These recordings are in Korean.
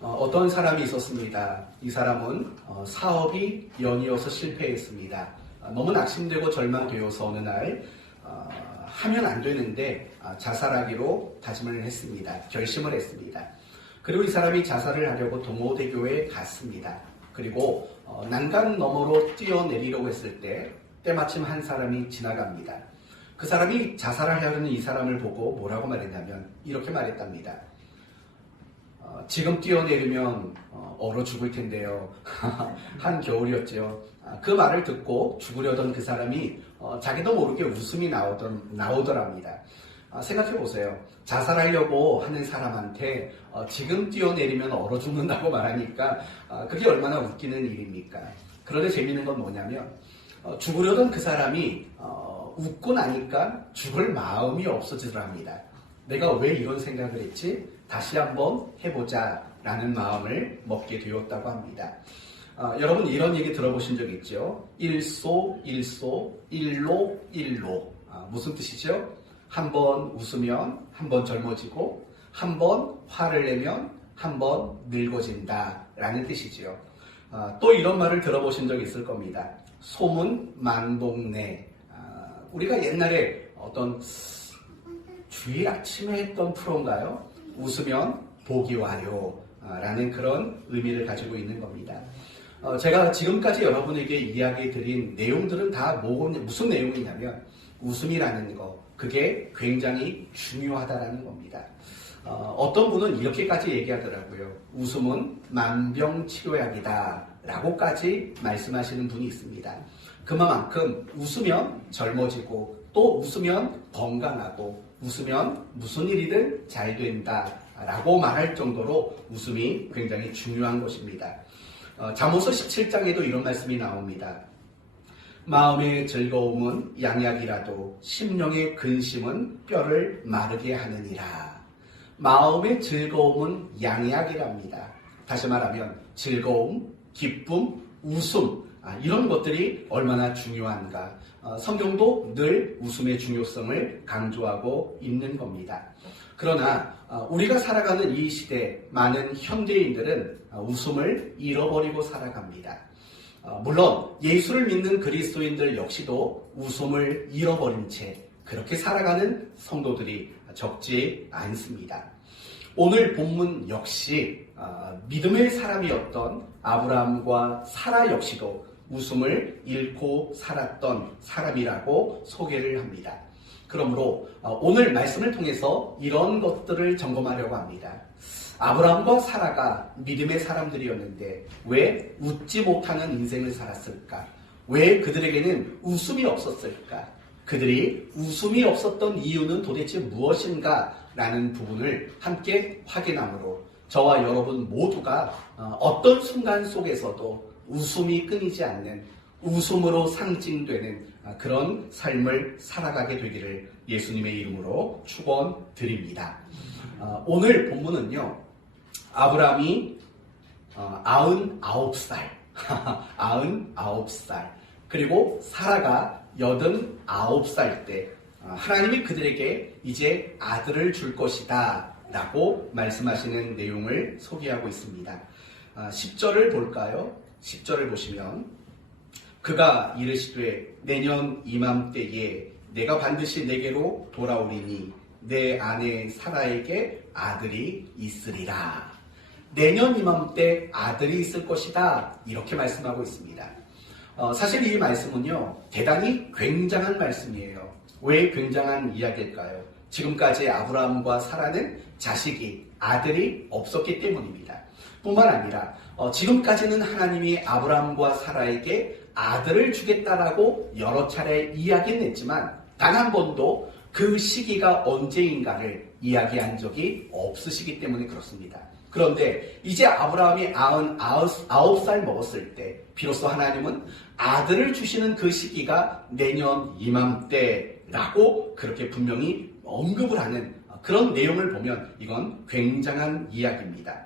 어떤 사람이 있었습니다. 이 사람은 사업이 연이어서 실패했습니다. 너무 낙심되고 절망되어서 어느 날 하면 안 되는데 자살하기로 다짐을 했습니다. 결심을 했습니다. 그리고 이 사람이 자살을 하려고 동호대교에 갔습니다. 그리고 난간 너머로 뛰어내리려고 했을 때 때마침 한 사람이 지나갑니다. 그 사람이 자살하려는 이 사람을 보고 뭐라고 말했냐면 이렇게 말했답니다. 지금 뛰어내리면 얼어 죽을 텐데요. 한겨울이었죠. 그 말을 듣고 죽으려던 그 사람이 자기도 모르게 웃음이 나오더랍니다. 생각해 보세요. 자살하려고 하는 사람한테 지금 뛰어내리면 얼어 죽는다고 말하니까 그게 얼마나 웃기는 일입니까? 그런데 재미있는 건 뭐냐면 죽으려던 그 사람이 웃고 나니까 죽을 마음이 없어지더랍니다. 내가 왜 이런 생각을 했지? 다시 한번 해보자 라는 마음을 먹게 되었다고 합니다. 여러분 이런 얘기 들어보신 적 있죠? 일소, 일소, 일로, 일로. 무슨 뜻이죠? 한 번 웃으면 한 번 젊어지고 한 번 화를 내면 한 번 늙어진다 라는 뜻이지요. 또 이런 말을 들어보신 적 있을 겁니다. 소문 만동네. 우리가 옛날에 어떤 주일 아침에 했던 프로인가요? 웃으면 복이 와요 라는 그런 의미를 가지고 있는 겁니다. 제가 지금까지 여러분에게 이야기 드린 내용들은 다 무슨 내용이냐면 웃음이라는 거, 그게 굉장히 중요하다라는 겁니다. 어떤 분은 이렇게까지 얘기하더라고요. 웃음은 만병치료약이다 라고까지 말씀하시는 분이 있습니다. 그만큼 웃으면 젊어지고 또 웃으면 건강하고 웃으면 무슨 일이든 잘 된다 라고 말할 정도로 웃음이 굉장히 중요한 것입니다. 잠언서 17장에도 이런 말씀이 나옵니다. 마음의 즐거움은 양약이라도 심령의 근심은 뼈를 마르게 하느니라. 마음의 즐거움은 양약이랍니다. 다시 말하면 즐거움, 기쁨, 웃음 이런 것들이 얼마나 중요한가. 성경도 늘 웃음의 중요성을 강조하고 있는 겁니다. 그러나 우리가 살아가는 이 시대 많은 현대인들은 웃음을 잃어버리고 살아갑니다. 물론 예수를 믿는 그리스도인들 역시도 웃음을 잃어버린 채 그렇게 살아가는 성도들이 적지 않습니다. 오늘 본문 역시 믿음의 사람이었던 아브라함과 사라 역시도 웃음을 잃고 살았던 사람이라고 소개를 합니다. 그러므로 오늘 말씀을 통해서 이런 것들을 점검하려고 합니다. 아브라함과 사라가 믿음의 사람들이었는데 왜 웃지 못하는 인생을 살았을까? 왜 그들에게는 웃음이 없었을까? 그들이 웃음이 없었던 이유는 도대체 무엇인가? 라는 부분을 함께 확인함으로 저와 여러분 모두가 어떤 순간 속에서도 웃음이 끊이지 않는 웃음으로 상징되는 그런 삶을 살아가게 되기를 예수님의 이름으로 축원드립니다. 오늘 본문은요. 아브라함이 99살, 99살, 그리고 사라가 89살 때 하나님이 그들에게 이제 아들을 줄 것이다 라고 말씀하시는 내용을 소개하고 있습니다. 10절을 볼까요? 10절을 보시면 그가 이르시되 내년 이맘때에 내가 반드시 내게로 돌아오리니 내 아내 사라에게 아들이 있으리라. 내년 이맘때 아들이 있을 것이다 이렇게 말씀하고 있습니다. 사실 이 말씀은요 대단히 굉장한 말씀이에요. 왜 굉장한 이야기일까요? 지금까지 아브라함과 사라는 아들이 없었기 때문입니다. 뿐만 아니라 지금까지는 하나님이 아브라함과 사라에게 아들을 주겠다라고 여러 차례 이야기는 했지만 단 한 번도 그 시기가 언제인가를 이야기한 적이 없으시기 때문에 그렇습니다. 그런데 이제 아브라함이 99살 먹었을 때 비로소 하나님은 아들을 주시는 그 시기가 내년 이맘때라고 그렇게 분명히 언급을 하는 그런 내용을 보면 이건 굉장한 이야기입니다.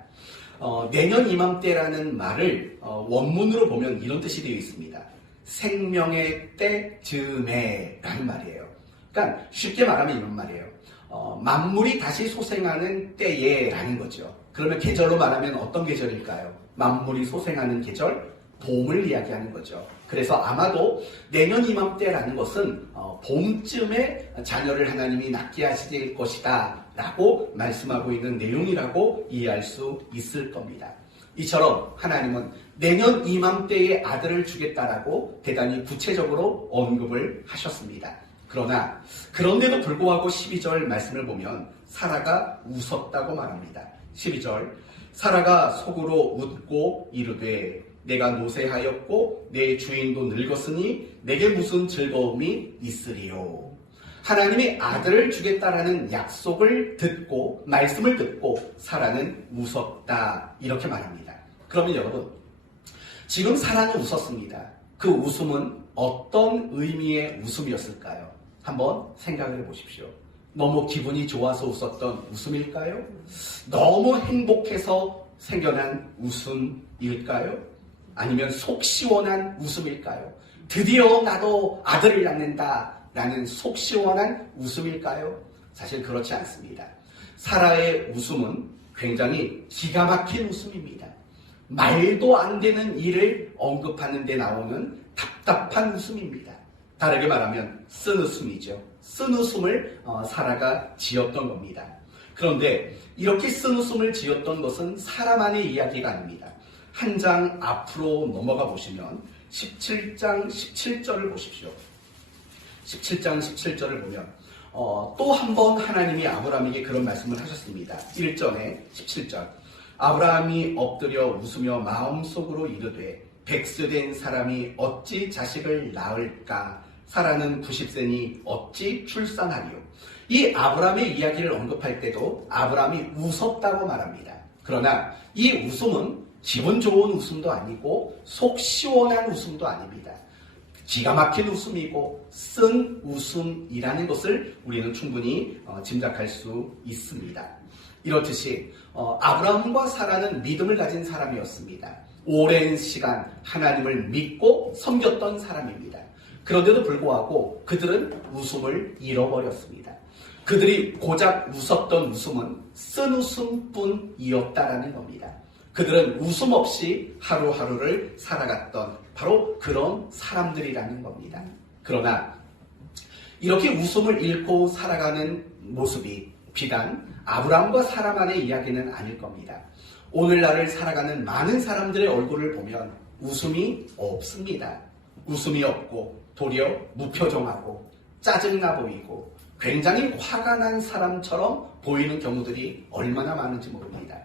내년 이맘때라는 말을 원문으로 보면 이런 뜻이 되어 있습니다. 생명의 때쯤에라는 말이에요. 그러니까 쉽게 말하면 이런 말이에요. 만물이 다시 소생하는 때에라는 거죠. 그러면 계절로 말하면 어떤 계절일까요? 만물이 소생하는 계절, 봄을 이야기하는 거죠. 그래서 아마도 내년 이맘때라는 것은 봄쯤에 자녀를 하나님이 낳게 하실 것이다 라고 말씀하고 있는 내용이라고 이해할 수 있을 겁니다. 이처럼 하나님은 내년 이맘때에 아들을 주겠다라고 대단히 구체적으로 언급을 하셨습니다. 그러나 그런데도 불구하고 12절 말씀을 보면 사라가 웃었다고 말합니다. 12절 사라가 속으로 웃고 이르되 내가 노쇠하였고 내 주인도 늙었으니 내게 무슨 즐거움이 있으리요. 하나님이 아들을 주겠다라는 약속을 듣고 말씀을 듣고 사라는 웃었다 이렇게 말합니다. 그러면 여러분 지금 사라는 웃었습니다. 그 웃음은 어떤 의미의 웃음이었을까요? 한번 생각을 해보십시오. 너무 기분이 좋아서 웃었던 웃음일까요? 너무 행복해서 생겨난 웃음일까요? 아니면 속 시원한 웃음일까요? 드디어 나도 아들을 낳는다 라는 속 시원한 웃음일까요? 사실 그렇지 않습니다. 사라의 웃음은 굉장히 기가 막힌 웃음입니다. 말도 안 되는 일을 언급하는 데 나오는 답답한 웃음입니다. 다르게 말하면 쓴웃음이죠. 쓴웃음을 사라가 지었던 겁니다. 그런데 이렇게 쓴웃음을 지었던 것은 사라만의 이야기가 아닙니다. 한 장 앞으로 넘어가 보시면 17장 17절을 보십시오. 17장 17절을 보면 또 한 번 하나님이 아브라함에게 그런 말씀을 하셨습니다. 1절에 17절 아브라함이 엎드려 웃으며 마음속으로 이르되 100세 사람이 어찌 자식을 낳을까? 사라는 90세니 어찌 출산하리요? 이 아브라함의 이야기를 언급할 때도 아브라함이 웃었다고 말합니다. 그러나 이 웃음은 기분 좋은 웃음도 아니고 속 시원한 웃음도 아닙니다. 기가 막힌 웃음이고 쓴 웃음이라는 것을 우리는 충분히 짐작할 수 있습니다. 이렇듯이 아브라함과 사라는 믿음을 가진 사람이었습니다. 오랜 시간 하나님을 믿고 섬겼던 사람입니다. 그런데도 불구하고 그들은 웃음을 잃어버렸습니다. 그들이 고작 웃었던 웃음은 쓴 웃음뿐이었다라는 겁니다. 그들은 웃음 없이 하루하루를 살아갔던 바로 그런 사람들이라는 겁니다. 그러나 이렇게 웃음을 잃고 살아가는 모습이 비단 아브라함과 사라만의 이야기는 아닐 겁니다. 오늘날을 살아가는 많은 사람들의 얼굴을 보면 웃음이 없습니다. 웃음이 없고 도리어 무표정하고 짜증나 보이고 굉장히 화가 난 사람처럼 보이는 경우들이 얼마나 많은지 모릅니다.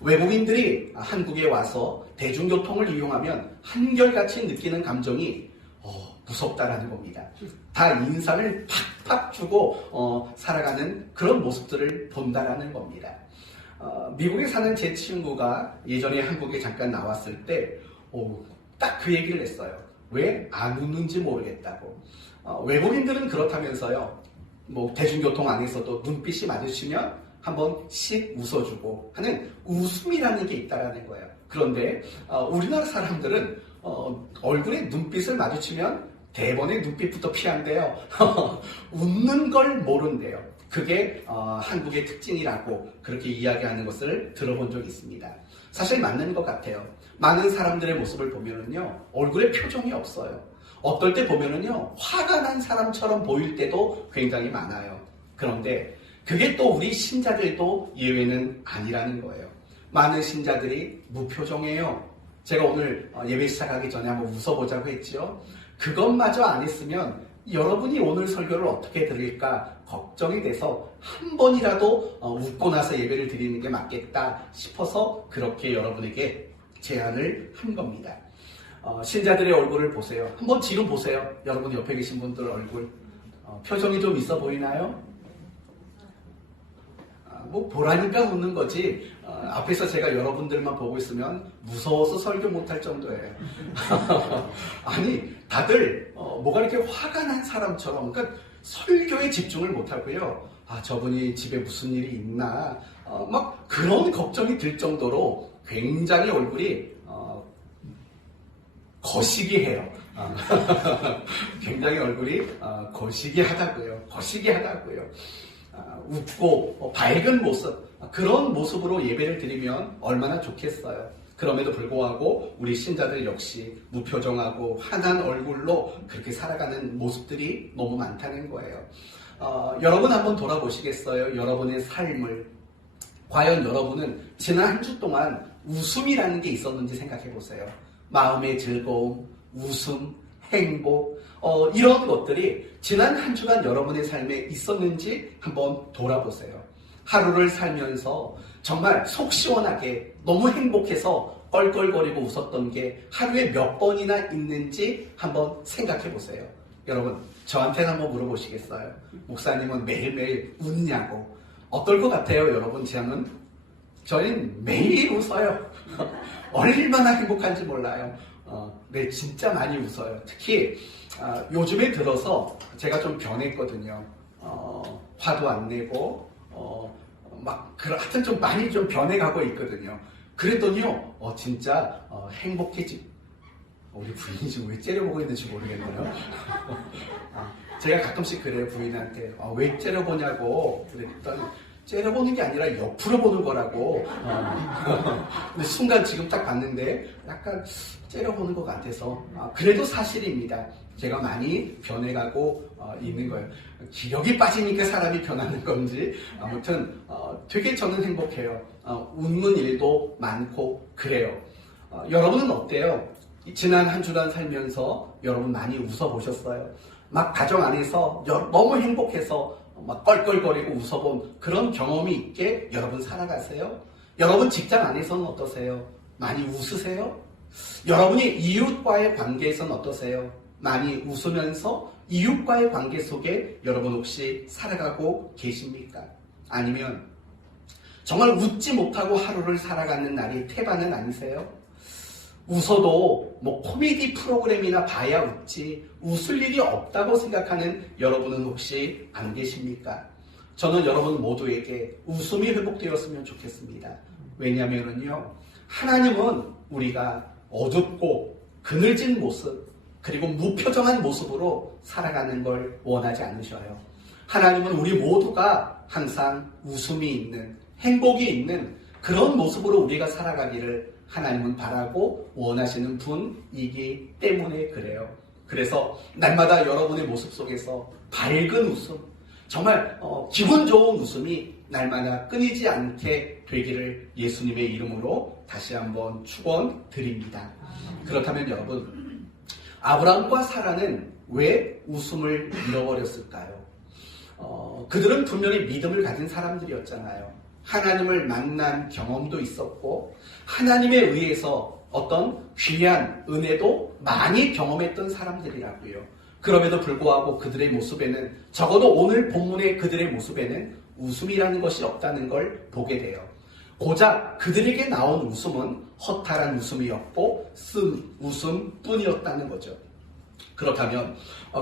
외국인들이 한국에 와서 대중교통을 이용하면 한결같이 느끼는 감정이 무섭다라는 겁니다. 다 인상을 팍팍 주고 살아가는 그런 모습들을 본다라는 겁니다. 미국에 사는 제 친구가 예전에 한국에 잠깐 나왔을 때 딱 그 얘기를 했어요. 왜 안 웃는지 모르겠다고. 외국인들은 그렇다면서요. 뭐 대중교통 안에서도 눈빛이 마주치면 한 번씩 웃어주고 하는 웃음이라는 게 있다라는 거예요. 그런데 우리나라 사람들은 얼굴에 눈빛을 마주치면 대번에 눈빛부터 피한대요. 웃는 걸 모른대요. 그게 한국의 특징이라고 그렇게 이야기하는 것을 들어본 적이 있습니다. 사실 맞는 것 같아요. 많은 사람들의 모습을 보면은요, 얼굴에 표정이 없어요. 어떨 때 보면은요, 화가 난 사람처럼 보일 때도 굉장히 많아요. 그런데 그게 또 우리 신자들도 예외는 아니라는 거예요. 많은 신자들이 무표정해요. 제가 오늘 예배 시작하기 전에 한번 웃어보자고 했죠. 그것마저 안 했으면 여러분이 오늘 설교를 어떻게 들을까 걱정이 돼서 한 번이라도 웃고 나서 예배를 드리는 게 맞겠다 싶어서 그렇게 여러분에게 제안을 한 겁니다. 신자들의 얼굴을 보세요. 한번 지금 보세요. 여러분 옆에 계신 분들 얼굴. 표정이 좀 있어 보이나요? 뭐 보라니까 웃는 거지 앞에서 제가 여러분들만 보고 있으면 무서워서 설교 못할 정도예요. 아니 다들 뭐가 이렇게 화가 난 사람처럼 그러니까 설교에 집중을 못하고요. 저분이 집에 무슨 일이 있나 막 그런 걱정이 들 정도로 굉장히 얼굴이 거시기해요. 굉장히 얼굴이 거시기하다고요. 웃고 밝은 모습 그런 모습으로 예배를 드리면 얼마나 좋겠어요. 그럼에도 불구하고 우리 신자들 역시 무표정하고 환한 얼굴로 그렇게 살아가는 모습들이 너무 많다는 거예요. 여러분 한번 돌아보시겠어요? 여러분의 삶을. 과연 여러분은 지난 한 주 동안 웃음이라는 게 있었는지 생각해 보세요. 마음의 즐거움, 웃음, 행복, 이런 것들이 지난 한 주간 여러분의 삶에 있었는지 한번 돌아보세요. 하루를 살면서 정말 속 시원하게 너무 행복해서 껄껄거리고 웃었던 게 하루에 몇 번이나 있는지 한번 생각해 보세요. 여러분, 저한테 한번 물어보시겠어요? 목사님은 매일매일 웃냐고. 어떨 것 같아요, 여러분? 저희는 매일 웃어요. 얼마나 행복한지 몰라요. 네, 진짜 많이 웃어요. 특히 요즘에 들어서 제가 좀 변했거든요. 화도 안 내고 하여튼 좀 많이 좀 변해가고 있거든요. 그랬더니요, 진짜 행복해지. 우리 부인이 지금 왜 째려보고 있는지 모르겠네요. 제가 가끔씩 그래요, 부인한테. 왜 째려보냐고. 그랬더니 째려보는 게 아니라 옆으로 보는 거라고. 근데 순간 지금 딱 봤는데 약간 째려보는 것 같아서. 그래도 사실입니다. 제가 많이 변해가고 있는 거예요. 기력이 빠지니까 사람이 변하는 건지 아무튼 되게 저는 행복해요. 웃는 일도 많고 그래요. 여러분은 어때요? 지난 한 주간 살면서 여러분 많이 웃어보셨어요? 막 가정 안에서 너무 행복해서 막 껄껄거리고 웃어본 그런 경험이 있게 여러분 살아가세요? 여러분 직장 안에서는 어떠세요? 많이 웃으세요? 여러분이 이웃과의 관계에서는 어떠세요? 많이 웃으면서 이웃과의 관계 속에 여러분 혹시 살아가고 계십니까? 아니면 정말 웃지 못하고 하루를 살아가는 날이 태반은 아니세요? 웃어도 코미디 프로그램이나 봐야 웃지 웃을 일이 없다고 생각하는 여러분은 혹시 안 계십니까? 저는 여러분 모두에게 웃음이 회복되었으면 좋겠습니다. 왜냐하면요, 하나님은 우리가 어둡고 그늘진 모습 그리고 무표정한 모습으로 살아가는 걸 원하지 않으셔요. 하나님은 우리 모두가 항상 웃음이 있는, 행복이 있는 그런 모습으로 우리가 살아가기를 하나님은 바라고 원하시는 분이기 때문에 그래요. 그래서 날마다 여러분의 모습 속에서 밝은 웃음, 정말 기분 좋은 웃음이 날마다 끊이지 않게 되기를 예수님의 이름으로 다시 한번 축원드립니다. 그렇다면 여러분, 아브라함과 사라는 왜 웃음을 잃어버렸을까요? 그들은 분명히 믿음을 가진 사람들이었잖아요. 하나님을 만난 경험도 있었고 하나님에 의해서 어떤 귀한 은혜도 많이 경험했던 사람들이라고요. 그럼에도 불구하고 그들의 모습에는, 적어도 오늘 본문의 그들의 모습에는 웃음이라는 것이 없다는 걸 보게 돼요. 고작 그들에게 나온 웃음은 허탈한 웃음이었고 쓴 웃음뿐이었다는 거죠. 그렇다면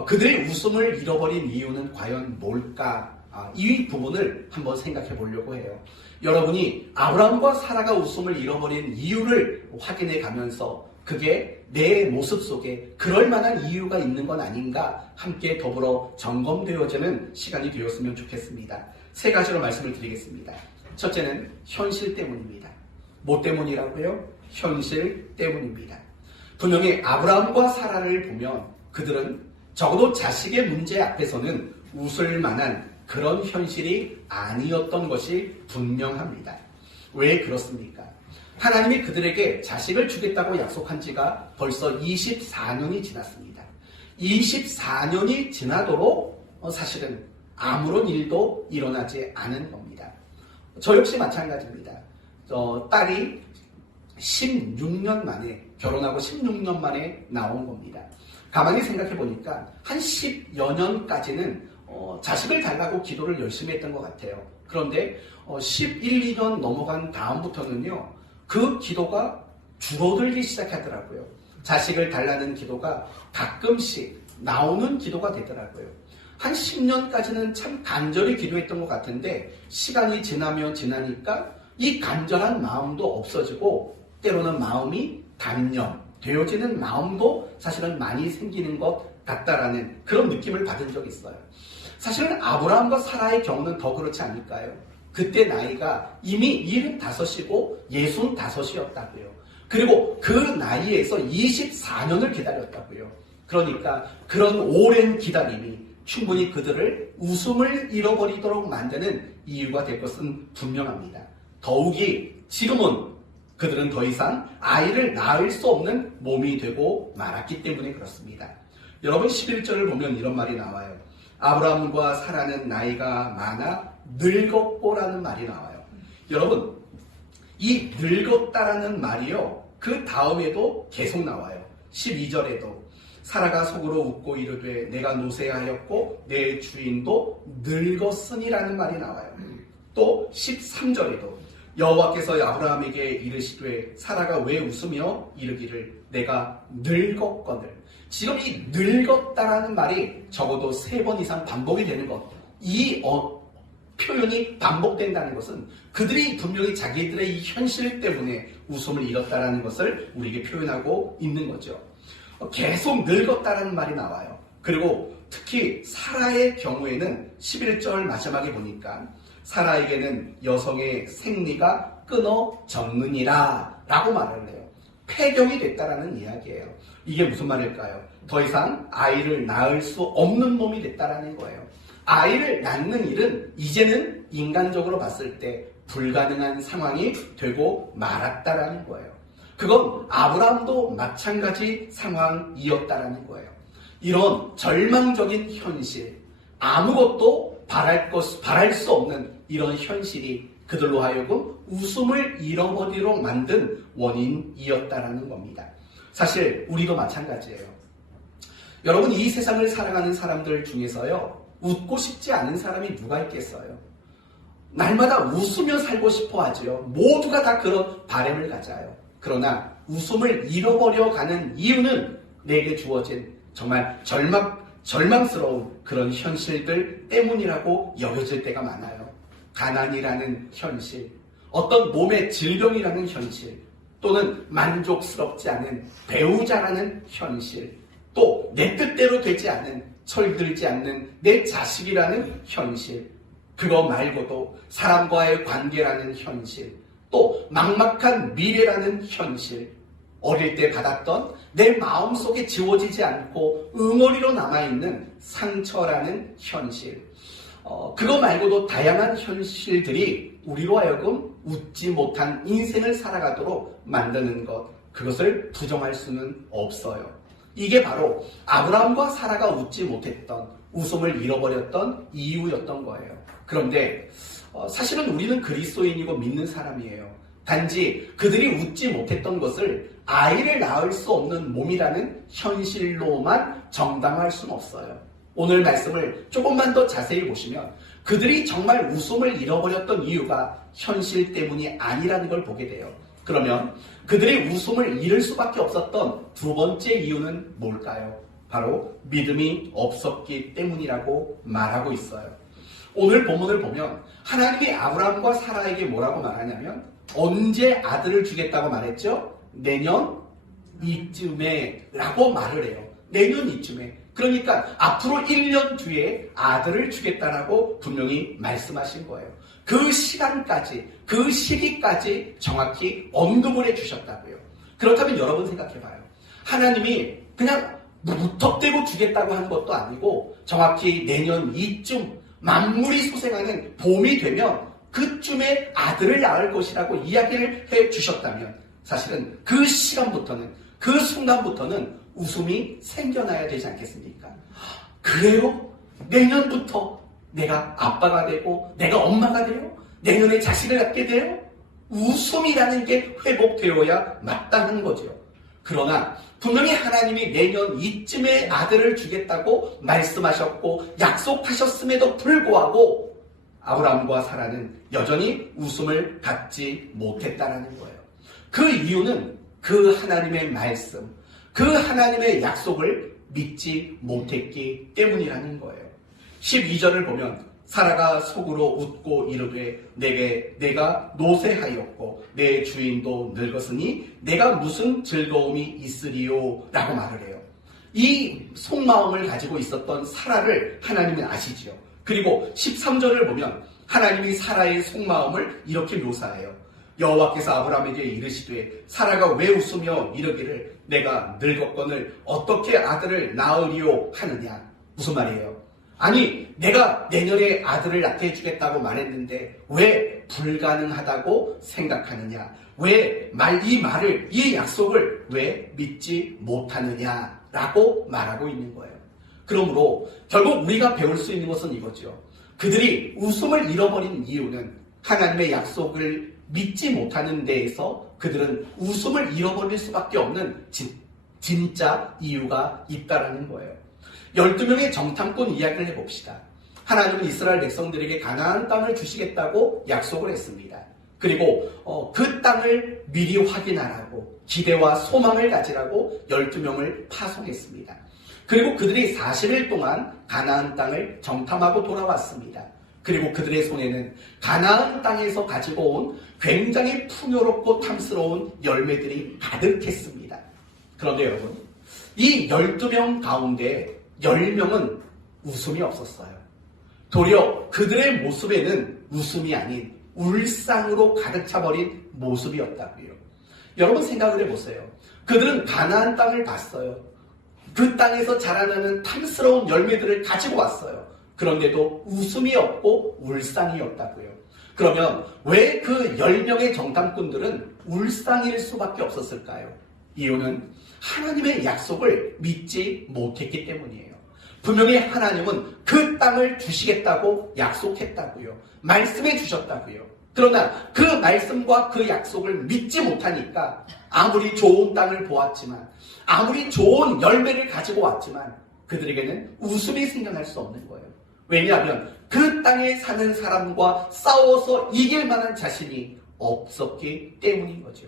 그들의 웃음을 잃어버린 이유는 과연 뭘까? 이 부분을 한번 생각해 보려고 해요. 여러분이 아브라함과 사라가 웃음을 잃어버린 이유를 확인해 가면서 그게 내 모습 속에 그럴 만한 이유가 있는 건 아닌가 함께 더불어 점검되어지는 시간이 되었으면 좋겠습니다. 세 가지로 말씀을 드리겠습니다. 첫째는 현실 때문입니다. 뭐 때문이라고요? 현실 때문입니다. 분명히 아브라함과 사라를 보면 그들은 적어도 자식의 문제 앞에서는 웃을 만한 그런 현실이 아니었던 것이 분명합니다. 왜 그렇습니까? 하나님이 그들에게 자식을 주겠다고 약속한 지가 벌써 24년이 지났습니다. 24년이 지나도록 사실은 아무런 일도 일어나지 않은 겁니다. 저 역시 마찬가지입니다. 딸이 16년 만에, 결혼하고 16년 만에 나온 겁니다. 가만히 생각해 보니까 한 10여 년까지는 자식을 달라고 기도를 열심히 했던 것 같아요. 그런데 11, 2년 넘어간 다음부터는요, 그 기도가 줄어들기 시작하더라고요. 자식을 달라는 기도가 가끔씩 나오는 기도가 되더라고요. 한 10년까지는 참 간절히 기도했던 것 같은데 시간이 지나면 지나니까 이 간절한 마음도 없어지고 때로는 마음이 단련되어지는 마음도 사실은 많이 생기는 것 같다라는 그런 느낌을 받은 적이 있어요. 사실은 아브라함과 사라의 경우는 더 그렇지 않을까요? 그때 나이가 이미 75이고 65이었다고요. 그리고 그 나이에서 24년을 기다렸다고요. 그러니까 그런 오랜 기다림이 충분히 그들을 웃음을 잃어버리도록 만드는 이유가 될 것은 분명합니다. 더욱이 지금은 그들은 더 이상 아이를 낳을 수 없는 몸이 되고 말았기 때문에 그렇습니다. 여러분 11절을 보면 이런 말이 나와요. 아브라함과 사라는 나이가 많아 늙었고라는 말이 나와요. 여러분 이 늙었다라는 말이요. 그 다음에도 계속 나와요. 12절에도 사라가 속으로 웃고 이르되 내가 노쇠하였고 내 주인도 늙었으니라는 말이 나와요. 또 13절에도 여호와께서 아브라함에게 이르시되 사라가 왜 웃으며 이르기를 내가 늙었거늘. 지금 이 늙었다라는 말이 적어도 3번 이상 반복이 되는 것. 이 표현이 반복된다는 것은 그들이 분명히 자기들의 이 현실 때문에 웃음을 잃었다라는 것을 우리에게 표현하고 있는 거죠. 계속 늙었다라는 말이 나와요. 그리고 특히 사라의 경우에는 11절 마지막에 보니까 사라에게는 여성의 생리가 끊어졌느니라 라고 말을 해요. 폐경이 됐다라는 이야기예요. 이게 무슨 말일까요? 더 이상 아이를 낳을 수 없는 몸이 됐다라는 거예요. 아이를 낳는 일은 이제는 인간적으로 봤을 때 불가능한 상황이 되고 말았다라는 거예요. 그건 아브라함도 마찬가지 상황이었다라는 거예요. 이런 절망적인 현실, 아무것도 바랄 수 없는 이런 현실이 그들로 하여금 웃음을 잃어버리도록 만든 원인이었다라는 겁니다. 사실 우리도 마찬가지예요. 여러분 이 세상을 살아가는 사람들 중에서요. 웃고 싶지 않은 사람이 누가 있겠어요? 날마다 웃으며 살고 싶어 하죠. 모두가 다 그런 바람을 가져요. 그러나 웃음을 잃어버려 가는 이유는 내게 주어진 정말 절망스러운 그런 현실들 때문이라고 여겨질 때가 많아요. 가난이라는 현실, 어떤 몸의 질병이라는 현실, 또는 만족스럽지 않은 배우자라는 현실, 또 내 뜻대로 되지 않은, 철들지 않는 내 자식이라는 현실, 그거 말고도 사람과의 관계라는 현실, 또 막막한 미래라는 현실, 어릴 때 받았던 내 마음속에 지워지지 않고 응어리로 남아있는 상처라는 현실, 그거 말고도 다양한 현실들이 우리로 하여금 웃지 못한 인생을 살아가도록 만드는 것, 그것을 부정할 수는 없어요. 이게 바로 아브라함과 사라가 웃지 못했던, 웃음을 잃어버렸던 이유였던 거예요. 그런데 사실은 우리는 그리스도인이고 믿는 사람이에요. 단지 그들이 웃지 못했던 것을 아이를 낳을 수 없는 몸이라는 현실로만 정당화할 수는 없어요. 오늘 말씀을 조금만 더 자세히 보시면 그들이 정말 웃음을 잃어버렸던 이유가 현실 때문이 아니라는 걸 보게 돼요. 그러면 그들이 웃음을 잃을 수밖에 없었던 두 번째 이유는 뭘까요? 바로 믿음이 없었기 때문이라고 말하고 있어요. 오늘 본문을 보면 하나님이 아브라함과 사라에게 뭐라고 말하냐면 언제 아들을 주겠다고 말했죠? 내년 이쯤에 라고 말을 해요. 내년 이쯤에. 그러니까 앞으로 1년 뒤에 아들을 주겠다라고 분명히 말씀하신 거예요. 그 시간까지, 그 시기까지 정확히 언급을 해주셨다고요. 그렇다면 여러분 생각해봐요. 하나님이 그냥 무턱대고 주겠다고 하는 것도 아니고 정확히 내년 이쯤 만물이 소생하는 봄이 되면 그쯤에 아들을 낳을 것이라고 이야기를 해주셨다면 사실은 그 시간부터는, 그 순간부터는 웃음이 생겨나야 되지 않겠습니까? 그래요? 내년부터 내가 아빠가 되고 내가 엄마가 돼요? 내년에 자식을 갖게 돼요? 웃음이라는 게 회복되어야 마땅한 거죠. 그러나 분명히 하나님이 내년 이쯤에 아들을 주겠다고 말씀하셨고 약속하셨음에도 불구하고 아브라함과 사라는 여전히 웃음을 갖지 못했다는 거예요. 그 이유는 그 하나님의 말씀, 그 하나님의 약속을 믿지 못했기 때문이라는 거예요. 12절을 보면 사라가 속으로 웃고 이르되 내가 노쇠하였고 내 주인도 늙었으니 내가 무슨 즐거움이 있으리요 라고 말을 해요. 이 속마음을 가지고 있었던 사라를 하나님은 아시지요. 그리고 13절을 보면 하나님이 사라의 속마음을 이렇게 묘사해요. 여호와께서 아브라함에게 이르시되 사라가 왜 웃으며 이르기를 내가 늙었거늘 어떻게 아들을 낳으리오 하느냐. 무슨 말이에요? 아니 내가 내년에 아들을 낳게 해주겠다고 말했는데 왜 불가능하다고 생각하느냐. 왜 이 약속을 왜 믿지 못하느냐라고 말하고 있는 거예요. 그러므로 결국 우리가 배울 수 있는 것은 이거죠. 그들이 웃음을 잃어버린 이유는 하나님의 약속을 믿지 못하는 데에서 그들은 웃음을 잃어버릴 수밖에 없는 진짜 이유가 있다라는 거예요. 12명의 정탐꾼 이야기를 해봅시다. 하나님은 이스라엘 백성들에게 가나안 땅을 주시겠다고 약속을 했습니다. 그리고 그 땅을 미리 확인하라고 기대와 소망을 가지라고 12명을 파송했습니다. 그리고 그들이 40일 동안 가나안 땅을 정탐하고 돌아왔습니다. 그리고 그들의 손에는 가나안 땅에서 가지고 온 굉장히 풍요롭고 탐스러운 열매들이 가득했습니다. 그런데 여러분, 이 12명 가운데 10명은 웃음이 없었어요. 도리어 그들의 모습에는 웃음이 아닌 울상으로 가득 차버린 모습이었다고요. 여러분 생각을 해보세요. 그들은 가나안 땅을 봤어요. 그 땅에서 자라나는 탐스러운 열매들을 가지고 왔어요. 그런데도 웃음이 없고 울상이었다고요. 그러면 왜 그 10명의 정탐꾼들은 울상일 수밖에 없었을까요? 이유는 하나님의 약속을 믿지 못했기 때문이에요. 분명히 하나님은 그 땅을 주시겠다고 약속했다고요. 말씀해 주셨다고요. 그러나 그 말씀과 그 약속을 믿지 못하니까 아무리 좋은 땅을 보았지만 아무리 좋은 열매를 가지고 왔지만 그들에게는 웃음이 생겨날 수 없는 거예요. 왜냐하면 그 땅에 사는 사람과 싸워서 이길 만한 자신이 없었기 때문인 거죠.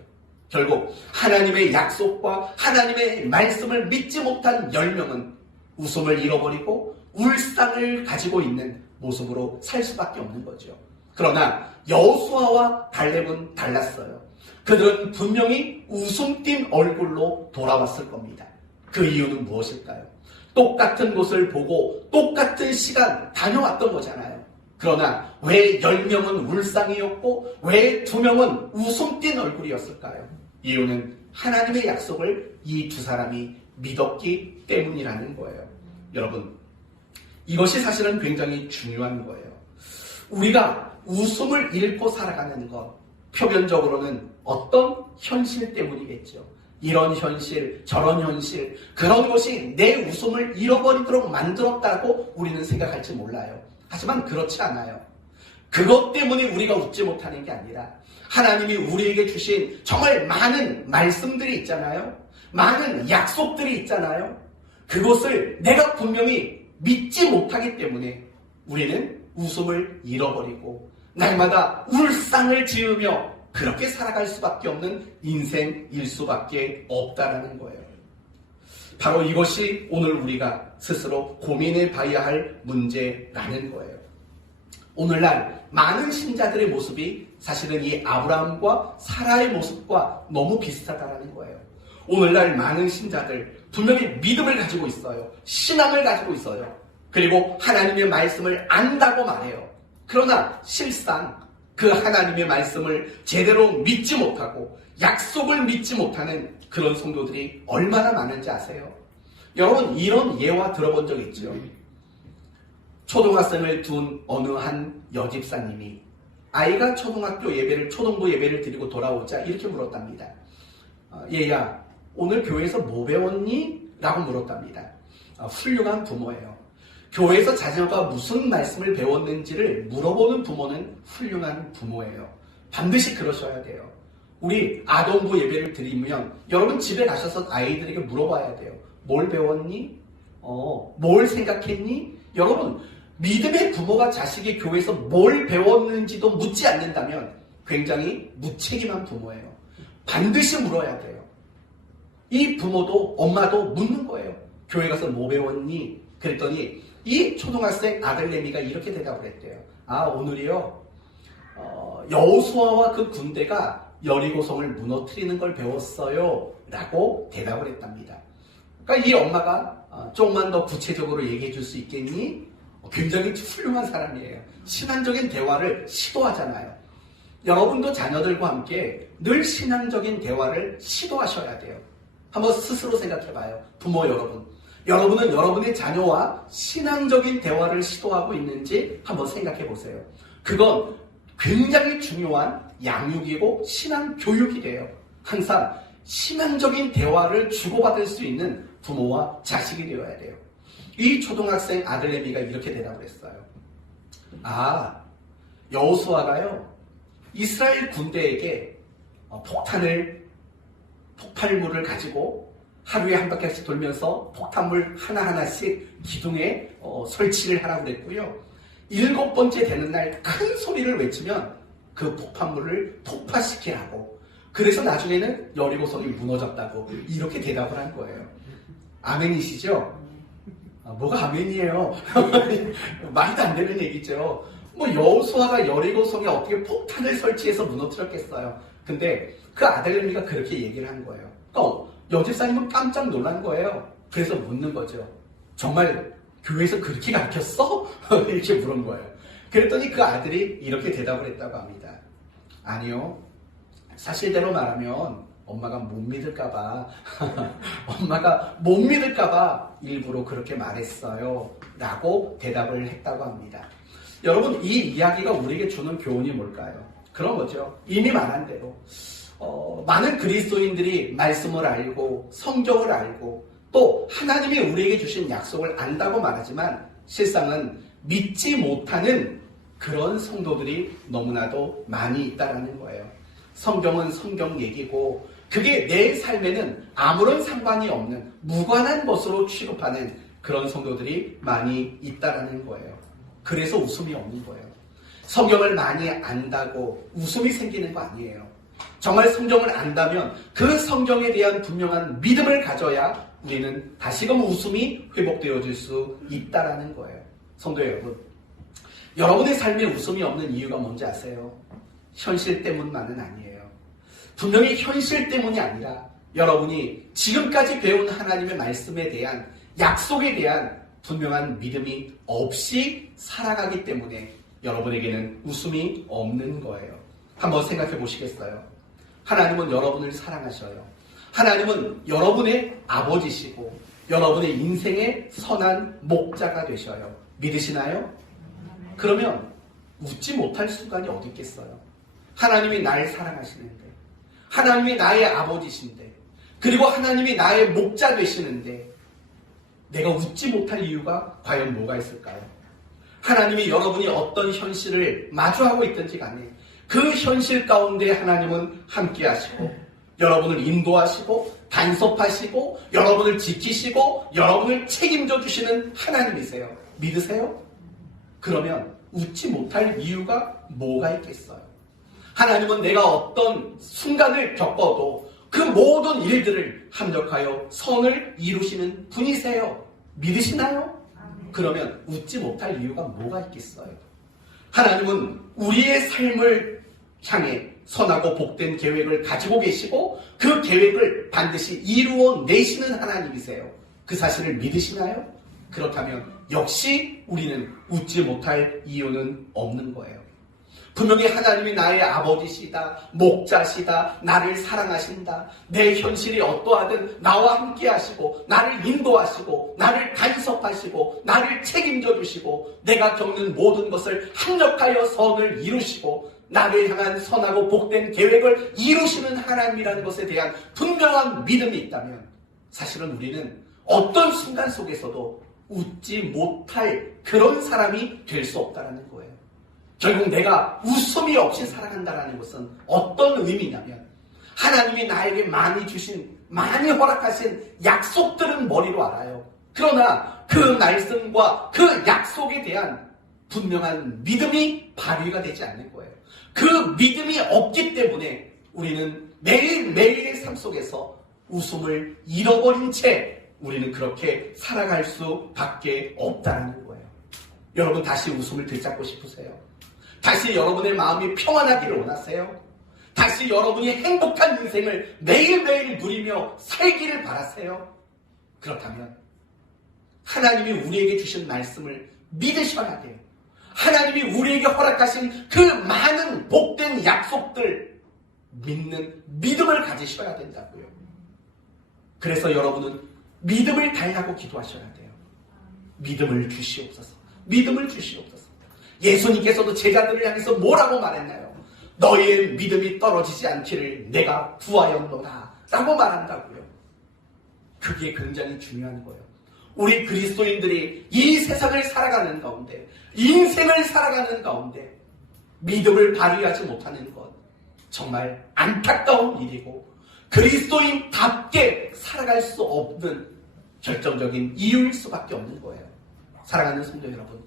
결국 하나님의 약속과 하나님의 말씀을 믿지 못한 10명은 웃음을 잃어버리고 울상을 가지고 있는 모습으로 살 수밖에 없는 거죠. 그러나 여호수아와 갈렙은 달랐어요. 그들은 분명히 웃음 띤 얼굴로 돌아왔을 겁니다. 그 이유는 무엇일까요? 똑같은 곳을 보고 똑같은 시간 다녀왔던 거잖아요. 그러나 왜 10명은 울상이었고 왜 2명은 웃음 띤 얼굴이었을까요? 이유는 하나님의 약속을 이 두 사람이 믿었기 때문이라는 거예요. 여러분, 이것이 사실은 굉장히 중요한 거예요. 우리가 웃음을 잃고 살아가는 것, 표면적으로는 어떤 현실 때문이겠죠. 이런 현실, 저런 현실, 그런 것이 내 웃음을 잃어버리도록 만들었다고 우리는 생각할지 몰라요. 하지만 그렇지 않아요. 그것 때문에 우리가 웃지 못하는 게 아니라 하나님이 우리에게 주신 정말 많은 말씀들이 있잖아요. 많은 약속들이 있잖아요. 그것을 내가 분명히 믿지 못하기 때문에 우리는 웃음을 잃어버리고 날마다 울상을 지으며 그렇게 살아갈 수밖에 없는 인생일 수밖에 없다라는 거예요. 바로 이것이 오늘 우리가 스스로 고민해 봐야 할 문제라는 거예요. 오늘날 많은 신자들의 모습이 사실은 이 아브라함과 사라의 모습과 너무 비슷하다는 거예요. 오늘날 많은 신자들 분명히 믿음을 가지고 있어요. 신앙을 가지고 있어요. 그리고 하나님의 말씀을 안다고 말해요. 그러나 실상 그 하나님의 말씀을 제대로 믿지 못하고 약속을 믿지 못하는 그런 성도들이 얼마나 많은지 아세요? 여러분 이런 예화 들어본 적 있죠? 초등학생을 둔 어느 한 여집사님이 아이가 초등부 예배를 드리고 돌아오자 이렇게 물었답니다. 얘야, 오늘 교회에서 뭐 배웠니? 라고 물었답니다. 훌륭한 부모예요. 교회에서 자녀가 무슨 말씀을 배웠는지를 물어보는 부모는 훌륭한 부모예요. 반드시 그러셔야 돼요. 우리 아동부 예배를 드리면 여러분 집에 가셔서 아이들에게 물어봐야 돼요. 뭘 배웠니? 뭘 생각했니? 여러분 믿음의 부모가 자식이 교회에서 뭘 배웠는지도 묻지 않는다면 굉장히 무책임한 부모예요. 반드시 물어야 돼요. 이 부모도 엄마도 묻는 거예요. 교회 가서 뭐 배웠니? 그랬더니 이 초등학생 아들내미가 이렇게 대답을 했대요. 오늘이요 여호수아와 그 군대가 여리고성을 무너뜨리는 걸 배웠어요 라고 대답을 했답니다. 그러니까 이 엄마가 조금만 더 구체적으로 얘기해 줄 수 있겠니? 굉장히 훌륭한 사람이에요. 신앙적인 대화를 시도하잖아요. 여러분도 자녀들과 함께 늘 신앙적인 대화를 시도하셔야 돼요. 한번 스스로 생각해봐요. 부모 여러분. 여러분은 여러분의 자녀와 신앙적인 대화를 시도하고 있는지 한번 생각해 보세요. 그건 굉장히 중요한 양육이고 신앙 교육이 돼요. 항상 신앙적인 대화를 주고받을 수 있는 부모와 자식이 되어야 돼요. 이 초등학생 아들내미가 이렇게 대답을 했어요. 여호수아가요, 이스라엘 군대에게 폭발물을 가지고 하루에 한 바퀴씩 돌면서 폭탄물 하나하나씩 기둥에 설치를 하라고 그랬고요. 7번째 되는 날 큰 소리를 외치면 그 폭탄물을 폭파시키라고. 그래서 나중에는 여리고성이 무너졌다고 이렇게 대답을 한 거예요. 아멘이시죠? 뭐가 아멘이에요? 말도 안 되는 얘기죠. 여호수아가 여리고성에 어떻게 폭탄을 설치해서 무너뜨렸겠어요. 근데 그 아들내미가 그렇게 얘기를 한 거예요. 여집사님은 깜짝 놀란 거예요. 그래서 묻는 거죠. 정말 교회에서 그렇게 가르쳤어? 이렇게 물은 거예요. 그랬더니 그 아들이 이렇게 대답을 했다고 합니다. 아니요. 사실대로 말하면 엄마가 못 믿을까봐 엄마가 못 믿을까봐 일부러 그렇게 말했어요. 라고 대답을 했다고 합니다. 여러분, 이 이야기가 우리에게 주는 교훈이 뭘까요? 그런 거죠. 이미 말한 대로 많은 그리스도인들이 말씀을 알고 성경을 알고 또 하나님이 우리에게 주신 약속을 안다고 말하지만 실상은 믿지 못하는 그런 성도들이 너무나도 많이 있다라는 거예요. 성경은 성경 얘기고 그게 내 삶에는 아무런 상관이 없는 무관한 것으로 취급하는 그런 성도들이 많이 있다라는 거예요. 그래서 웃음이 없는 거예요. 성경을 많이 안다고 웃음이 생기는 거 아니에요. 정말 성경을 안다면 그 성경에 대한 분명한 믿음을 가져야 우리는 다시금 웃음이 회복되어질 수 있다라는 거예요. 성도 여러분, 여러분의 삶에 웃음이 없는 이유가 뭔지 아세요? 현실 때문만은 아니에요. 분명히 현실 때문이 아니라 여러분이 지금까지 배운 하나님의 말씀에 대한 약속에 대한 분명한 믿음이 없이 살아가기 때문에 여러분에게는 웃음이 없는 거예요. 한번 생각해 보시겠어요? 하나님은 여러분을 사랑하셔요. 하나님은 여러분의 아버지시고 여러분의 인생의 선한 목자가 되셔요. 믿으시나요? 그러면 웃지 못할 순간이 어디 있겠어요? 하나님이 나를 사랑하시는데, 하나님이 나의 아버지신데, 그리고 하나님이 나의 목자 되시는데 내가 웃지 못할 이유가 과연 뭐가 있을까요? 하나님이 여러분이 어떤 현실을 마주하고 있든지 간에 그 현실 가운데 하나님은 함께 하시고 여러분을 인도하시고 간섭하시고 여러분을 지키시고 여러분을 책임져 주시는 하나님이세요. 믿으세요? 그러면 웃지 못할 이유가 뭐가 있겠어요? 하나님은 내가 어떤 순간을 겪어도 그 모든 일들을 합력하여 선을 이루시는 분이세요. 믿으시나요? 그러면 웃지 못할 이유가 뭐가 있겠어요? 하나님은 우리의 삶을 향해 선하고 복된 계획을 가지고 계시고 그 계획을 반드시 이루어 내시는 하나님이세요. 그 사실을 믿으시나요? 그렇다면 역시 우리는 웃지 못할 이유는 없는 거예요. 분명히 하나님이 나의 아버지시다, 목자시다, 나를 사랑하신다, 내 현실이 어떠하든 나와 함께 하시고 나를 인도하시고 나를 간섭하시고 나를 책임져 주시고 내가 겪는 모든 것을 합력하여 선을 이루시고 나를 향한 선하고 복된 계획을 이루시는 하나님이라는 것에 대한 분명한 믿음이 있다면 사실은 우리는 어떤 순간 속에서도 웃지 못할 그런 사람이 될 수 없다는 거예요. 결국 내가 웃음이 없이 살아간다는 것은 어떤 의미냐면 하나님이 나에게 많이 주신, 많이 허락하신 약속들은 머리로 알아요. 그러나 그 말씀과 그 약속에 대한 분명한 믿음이 발휘가 되지 않는 거예요. 그 믿음이 없기 때문에 우리는 매일매일의 삶 속에서 웃음을 잃어버린 채 우리는 그렇게 살아갈 수밖에 없다는 거예요. 여러분 다시 웃음을 되찾고 싶으세요? 다시 여러분의 마음이 평안하기를 원하세요? 다시 여러분이 행복한 인생을 매일매일 누리며 살기를 바라세요? 그렇다면 하나님이 우리에게 주신 말씀을 믿으셔야 돼요. 하나님이 우리에게 허락하신 그 많은 복된 약속들 믿는 믿음을 가지셔야 된다고요. 그래서 여러분은 믿음을 달라고 기도하셔야 돼요. 믿음을 주시옵소서. 믿음을 주시옵소서. 예수님께서도 제자들을 향해서 뭐라고 말했나요? 너희의 믿음이 떨어지지 않기를 내가 구하였노라 라고 말한다고요. 그게 굉장히 중요한 거예요. 우리 그리스도인들이 이 세상을 살아가는 가운데, 인생을 살아가는 가운데 믿음을 발휘하지 못하는 것 정말 안타까운 일이고 그리스도인답게 살아갈 수 없는 결정적인 이유일 수밖에 없는 거예요. 사랑하는 성도 여러분,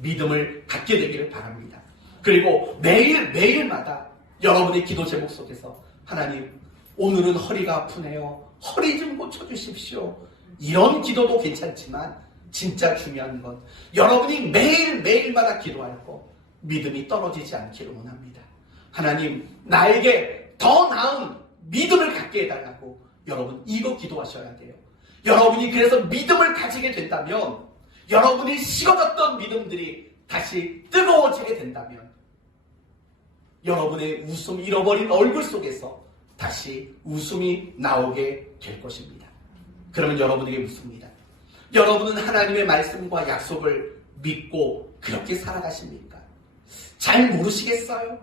믿음을 갖게 되기를 바랍니다. 그리고 매일마다 여러분의 기도 제목 속에서 하나님, 오늘은 허리가 아프네요. 허리 좀 고쳐주십시오. 이런 기도도 괜찮지만 진짜 중요한 건 여러분이 매일마다 기도할 거 믿음이 떨어지지 않기를 원합니다. 하나님, 나에게 더 나은 믿음을 갖게 해달라고 여러분 이거 기도하셔야 돼요. 여러분이 그래서 믿음을 가지게 된다면 여러분이 식어졌던 믿음들이 다시 뜨거워지게 된다면 여러분의 웃음 잃어버린 얼굴 속에서 다시 웃음이 나오게 될 것입니다. 그러면 여러분에게 묻습니다. 여러분은 하나님의 말씀과 약속을 믿고 그렇게 살아가십니까? 잘 모르시겠어요?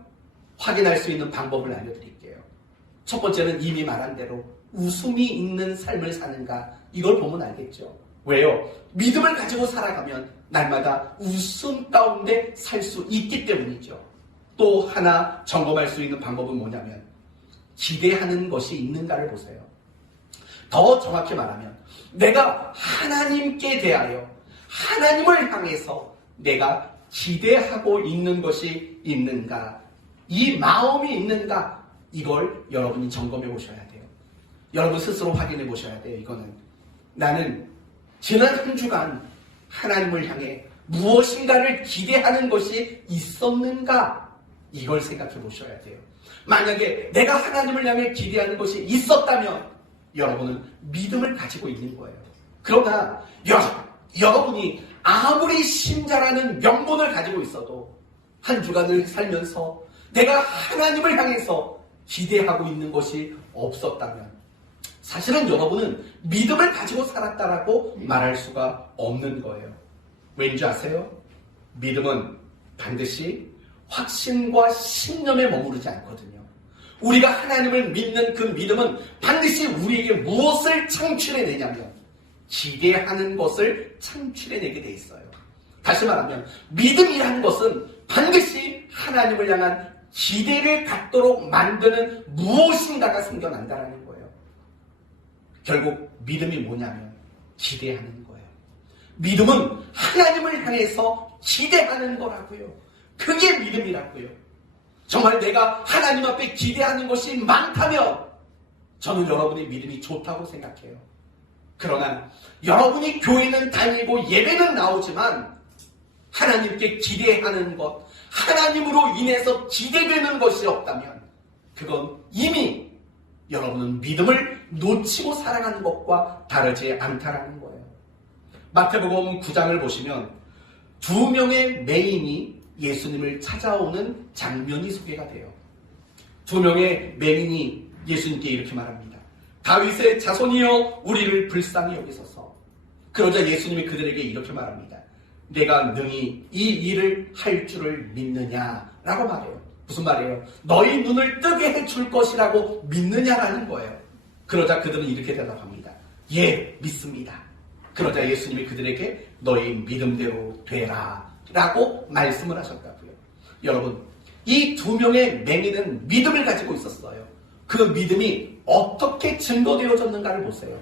확인할 수 있는 방법을 알려드릴게요. 첫 번째는 이미 말한 대로 웃음이 있는 삶을 사는가, 이걸 보면 알겠죠. 왜요? 믿음을 가지고 살아가면 날마다 웃음 가운데 살 수 있기 때문이죠. 또 하나 점검할 수 있는 방법은 뭐냐면 기대하는 것이 있는가를 보세요. 더 정확히 말하면 내가 하나님께 대하여 하나님을 향해서 내가 기대하고 있는 것이 있는가, 이 마음이 있는가, 이걸 여러분이 점검해 보셔야 돼요. 여러분 스스로 확인해 보셔야 돼요. 이거는 나는 지난 한 주간 하나님을 향해 무엇인가를 기대하는 것이 있었는가, 이걸 생각해 보셔야 돼요. 만약에 내가 하나님을 향해 기대하는 것이 있었다면 여러분은 믿음을 가지고 있는 거예요. 그러나 여러분이 아무리 신자라는 명분을 가지고 있어도 한 주간을 살면서 내가 하나님을 향해서 기대하고 있는 것이 없었다면 사실은 여러분은 믿음을 가지고 살았다라고 말할 수가 없는 거예요. 왠지 아세요? 믿음은 반드시 확신과 신념에 머무르지 않거든요. 우리가 하나님을 믿는 그 믿음은 반드시 우리에게 무엇을 창출해내냐면 기대하는 것을 창출해내게 돼 있어요. 다시 말하면 믿음이라는 것은 반드시 하나님을 향한 기대를 갖도록 만드는 무엇인가가 생겨난다는 거예요. 결국 믿음이 뭐냐면 기대하는 거예요. 믿음은 하나님을 향해서 기대하는 거라고요. 그게 믿음이라고요. 정말 내가 하나님 앞에 기대하는 것이 많다면 저는 여러분의 믿음이 좋다고 생각해요. 그러나 여러분이 교회는 다니고 예배는 나오지만 하나님께 기대하는 것, 하나님으로 인해서 기대되는 것이 없다면 그건 이미 여러분은 믿음을 놓치고 살아가는 것과 다르지 않다라는 거예요. 마태복음 9장을 보시면 두 명의 맹인이 예수님을 찾아오는 장면이 소개가 돼요. 두 명의 맹인이 예수님께 이렇게 말합니다. 다윗의 자손이여 우리를 불쌍히 여기소서. 그러자 예수님이 그들에게 이렇게 말합니다. 내가 능히 이 일을 할 줄을 믿느냐라고 말해요. 무슨 말이에요? 너희 눈을 뜨게 해줄 것이라고 믿느냐라는 거예요. 그러자 그들은 이렇게 대답합니다. 예, 믿습니다. 그러자 예수님이 그들에게 너희 믿음대로 되라 라고 말씀을 하셨다고요. 여러분, 이 두 명의 맹인은 믿음을 가지고 있었어요. 그 믿음이 어떻게 증거되어졌는가를 보세요.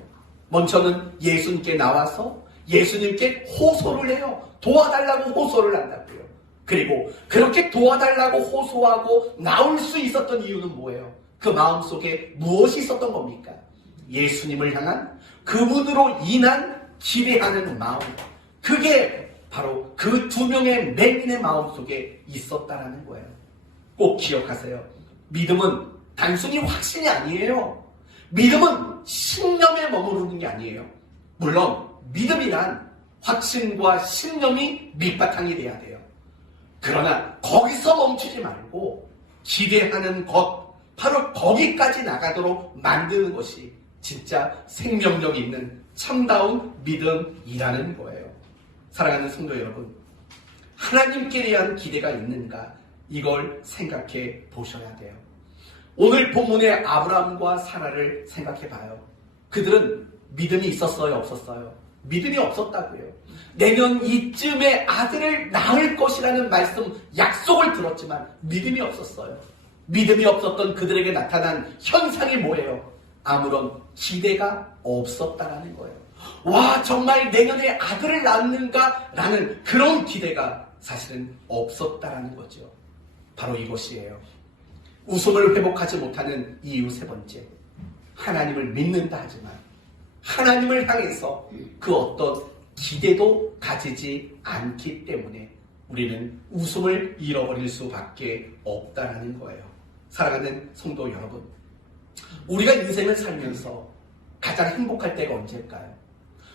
먼저는 예수님께 나와서 예수님께 호소를 해요. 도와달라고 호소를 한다고요. 그리고 그렇게 도와달라고 호소하고 나올 수 있었던 이유는 뭐예요? 그 마음속에 무엇이 있었던 겁니까? 예수님을 향한 그분으로 인한 기대하는 마음. 그게 바로 그 두 명의 맹인의 마음속에 있었다라는 거예요. 꼭 기억하세요. 믿음은 단순히 확신이 아니에요. 믿음은 신념에 머무르는 게 아니에요. 물론 믿음이란 확신과 신념이 밑바탕이 돼야 돼요. 그러나 거기서 멈추지 말고 기대하는 것, 바로 거기까지 나가도록 만드는 것이 진짜 생명력 있는 참다운 믿음이라는 거예요. 사랑하는 성도 여러분, 하나님께 대한 기대가 있는가? 이걸 생각해 보셔야 돼요. 오늘 본문의 아브라함과 사라를 생각해 봐요. 그들은 믿음이 있었어요, 없었어요? 믿음이 없었다고요. 내년 이쯤에 아들을 낳을 것이라는 말씀, 약속을 들었지만 믿음이 없었어요. 믿음이 없었던 그들에게 나타난 현상이 뭐예요? 아무런 기대가 없었다라는 거예요. 와, 정말 내년에 아들을 낳는가? 라는 그런 기대가 사실은 없었다라는 거죠. 바로 이것이에요. 웃음을 회복하지 못하는 이유 세 번째. 하나님을 믿는다 하지만 하나님을 향해서 그 어떤 기대도 가지지 않기 때문에 우리는 웃음을 잃어버릴 수밖에 없다라는 거예요. 사랑하는 성도 여러분, 우리가 인생을 살면서 가장 행복할 때가 언제일까요?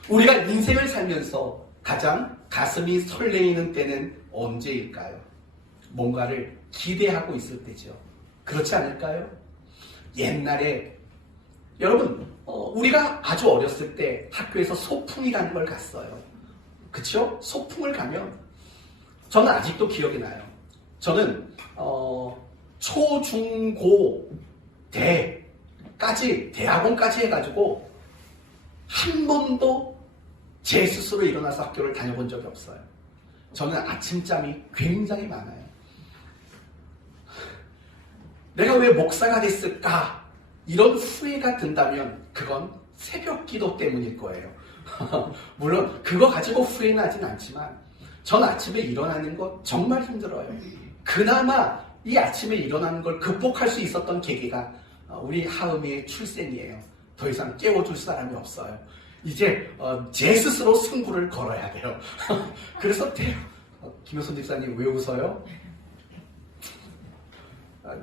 우리가 인생을 살면서 가장 가슴이 설레이는 때는 언제일까요? 뭔가를 기대하고 있을 때죠. 그렇지 않을까요? 옛날에 여러분, 우리가 아주 어렸을 때 학교에서 소풍이라는 걸 갔어요. 그쵸? 소풍을 가면 저는 아직도 기억이 나요. 저는 초, 중, 고, 대까지, 대학원까지 해가지고 한 번도 제 스스로 일어나서 학교를 다녀본 적이 없어요. 저는 아침잠이 굉장히 많아요. 내가 왜 목사가 됐을까? 이런 후회가 든다면 그건 새벽 기도 때문일 거예요. 물론 그거 가지고 후회는 하진 않지만 전 아침에 일어나는 거 정말 힘들어요. 그나마 이 아침에 일어나는 걸 극복할 수 있었던 계기가 우리 하은이의 출생이에요. 더 이상 깨워줄 사람이 없어요. 이제 제 스스로 승부를 걸어야 돼요. 그래서 김효선 집사님 왜 웃어요?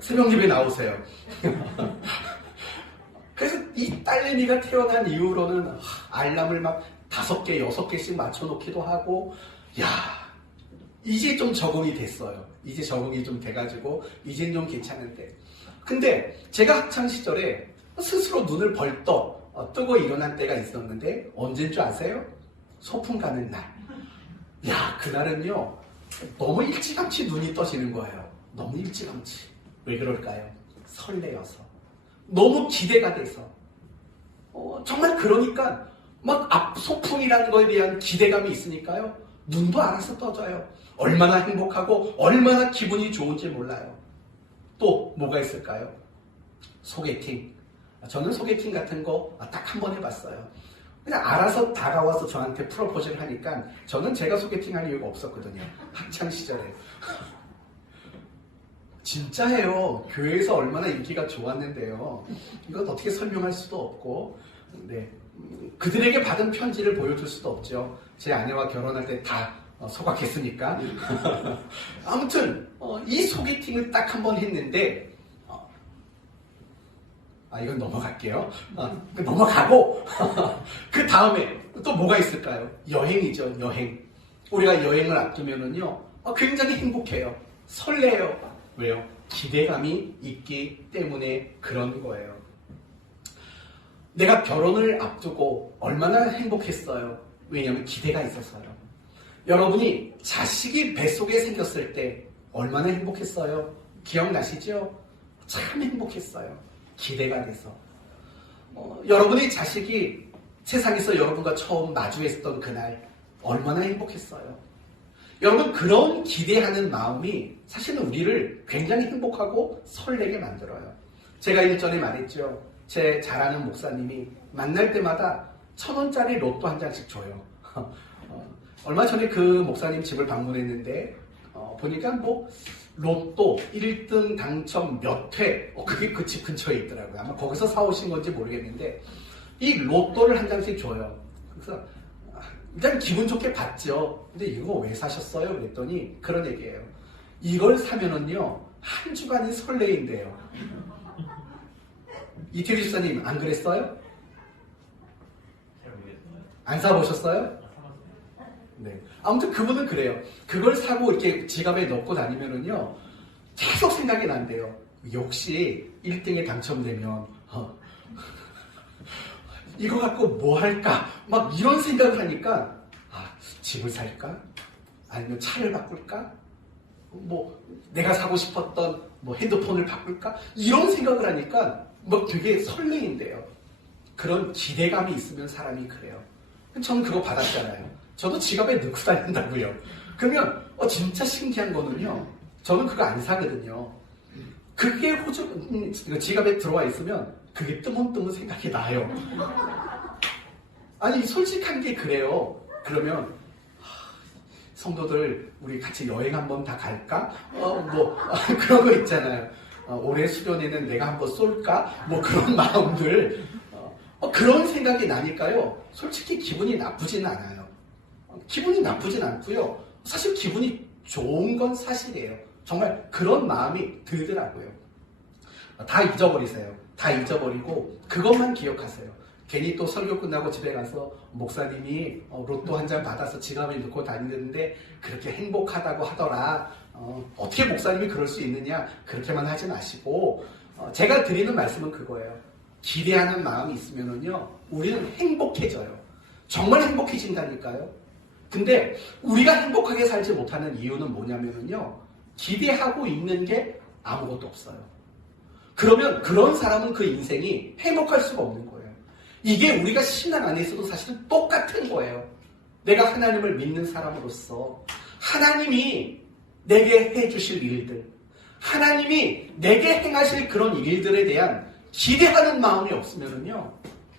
새벽예배 나오세요. 그래서 이 딸내미가 태어난 이후로는 알람을 막 5개, 6개씩 맞춰놓기도 하고, 야, 이제 좀 적응이 됐어요. 이제 적응이 좀 돼가지고 이젠 좀 괜찮은데. 근데 제가 학창 시절에 스스로 눈을 벌떡 뜨고 일어난 때가 있었는데 언제인 줄 아세요? 소풍 가는 날. 야, 그날은요 너무 일찌감치 눈이 떠지는 거예요. 너무 일찌감치. 왜 그럴까요? 설레어서. 너무 기대가 돼서. 정말 그러니까 막 앞소풍이라는 거에 대한 기대감이 있으니까요. 눈도 알아서 떠져요. 얼마나 행복하고 얼마나 기분이 좋은지 몰라요. 또 뭐가 있을까요? 소개팅. 저는 소개팅 같은 거 딱 한 번 해봤어요. 그냥 알아서 다가와서 저한테 프로포즈를 하니까 저는 제가 소개팅할 이유가 없었거든요. 학창 시절에. 진짜예요. 교회에서 얼마나 인기가 좋았는데요. 이건 어떻게 설명할 수도 없고, 네. 그들에게 받은 편지를 보여줄 수도 없죠. 제 아내와 결혼할 때 다 소각했으니까. 아무튼 이 소개팅을 딱 한 번 했는데, 이건 넘어갈게요. 넘어가고 그 다음에 또 뭐가 있을까요? 여행이죠. 여행. 우리가 여행을 앞두면은요, 굉장히 행복해요. 설레요. 왜요? 기대감이 있기 때문에 그런 거예요. 내가 결혼을 앞두고 얼마나 행복했어요. 왜냐하면 기대가 있었어요. 여러분이 자식이 뱃속에 생겼을 때 얼마나 행복했어요? 기억나시죠? 참 행복했어요. 기대가 돼서. 여러분의 자식이 세상에서 여러분과 처음 마주했던 그날 얼마나 행복했어요. 여러분, 그런 기대하는 마음이 사실은 우리를 굉장히 행복하고 설레게 만들어요. 제가 일전에 말했죠. 제 잘 아는 목사님이 만날 때마다 1,000원짜리 로또 한 장씩 줘요. 얼마 전에 그 목사님 집을 방문했는데 보니까 뭐 로또 1등 당첨 몇 회, 그게 그 집 근처에 있더라고요. 아마 거기서 사오신 건지 모르겠는데 이 로또를 한 장씩 줘요. 그래서 일단 기분 좋게 받죠. 근데 이거 왜 사셨어요? 그랬더니 그런 얘기예요. 이걸 사면은요 한 주간이 설레인데요. 이태규 집사님 안 그랬어요? 안 사보셨어요? 네. 아무튼 그분은 그래요. 그걸 사고 이렇게 지갑에 넣고 다니면은요, 계속 생각이 난대요. 역시 1등에 당첨되면, 이거 갖고 뭐 할까? 막 이런 생각을 하니까, 집을 살까? 아니면 차를 바꿀까? 뭐, 내가 사고 싶었던 뭐 핸드폰을 바꿀까? 이런 생각을 하니까, 뭐 되게 설레인데요. 그런 기대감이 있으면 사람이 그래요. 저는 그거 받았잖아요. 저도 지갑에 넣고 다닌다고요. 그러면 진짜 신기한 거는요. 저는 그거 안 사거든요. 그게 지갑에 들어와 있으면 그게 뜨문뜨문 생각이 나요. 아니 솔직한 게 그래요. 그러면 성도들 우리 같이 여행 한번 다 갈까? 그런 거 있잖아요. 올해 수련회는 내가 한번 쏠까? 뭐 그런 마음들. 그런 생각이 나니까요. 솔직히 기분이 나쁘진 않아요. 기분이 나쁘진 않고요. 사실 기분이 좋은 건 사실이에요. 정말 그런 마음이 들더라고요. 다 잊어버리세요. 다 잊어버리고 그것만 기억하세요. 괜히 또 설교 끝나고 집에 가서 목사님이 로또 한 장 받아서 지갑에 넣고 다니는데 그렇게 행복하다고 하더라. 어떻게 목사님이 그럴 수 있느냐? 그렇게만 하지 마시고 제가 드리는 말씀은 그거예요. 기대하는 마음이 있으면은요, 우리는 행복해져요. 정말 행복해진다니까요. 근데 우리가 행복하게 살지 못하는 이유는 뭐냐면은요, 기대하고 있는 게 아무것도 없어요. 그러면 그런 사람은 그 인생이 행복할 수가 없는 거예요. 이게 우리가 신앙 안에서도 사실은 똑같은 거예요. 내가 하나님을 믿는 사람으로서 하나님이 내게 해주실 일들, 하나님이 내게 행하실 그런 일들에 대한 기대하는 마음이 없으면요,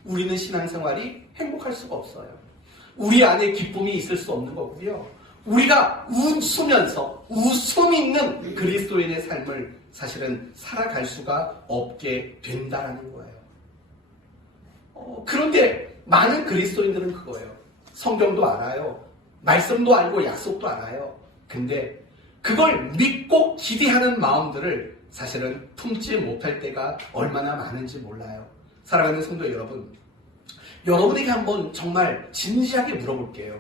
우리는 신앙생활이 행복할 수가 없어요. 우리 안에 기쁨이 있을 수 없는 거고요. 우리가 웃으면서 웃음 있는 그리스도인의 삶을 사실은 살아갈 수가 없게 된다는 거예요. 그런데 많은 그리스도인들은 그거예요. 성경도 알아요. 말씀도 알고 약속도 알아요. 근데 그걸 믿고 기대하는 마음들을 사실은 품지 못할 때가 얼마나 많은지 몰라요. 사랑하는 성도 여러분, 여러분에게 한번 정말 진지하게 물어볼게요.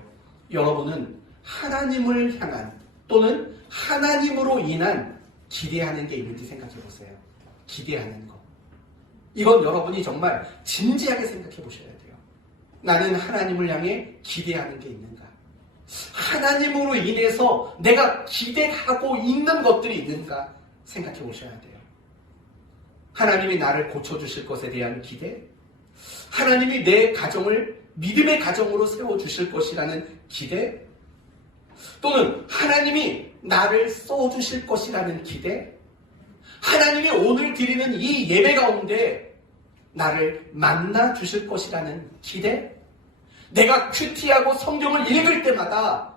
여러분은 하나님을 향한 또는 하나님으로 인한 기대하는 게 있는지 생각해 보세요. 기대하는 거. 이건 여러분이 정말 진지하게 생각해 보셔야 돼요. 나는 하나님을 향해 기대하는 게 있는가? 하나님으로 인해서 내가 기대하고 있는 것들이 있는가? 생각해 보셔야 돼요. 하나님이 나를 고쳐주실 것에 대한 기대, 하나님이 내 가정을 믿음의 가정으로 세워주실 것이라는 기대, 또는 하나님이 나를 써주실 것이라는 기대, 하나님이 오늘 드리는 이 예배 가운데 나를 만나 주실 것이라는 기대, 내가 큐티하고 성경을 읽을 때마다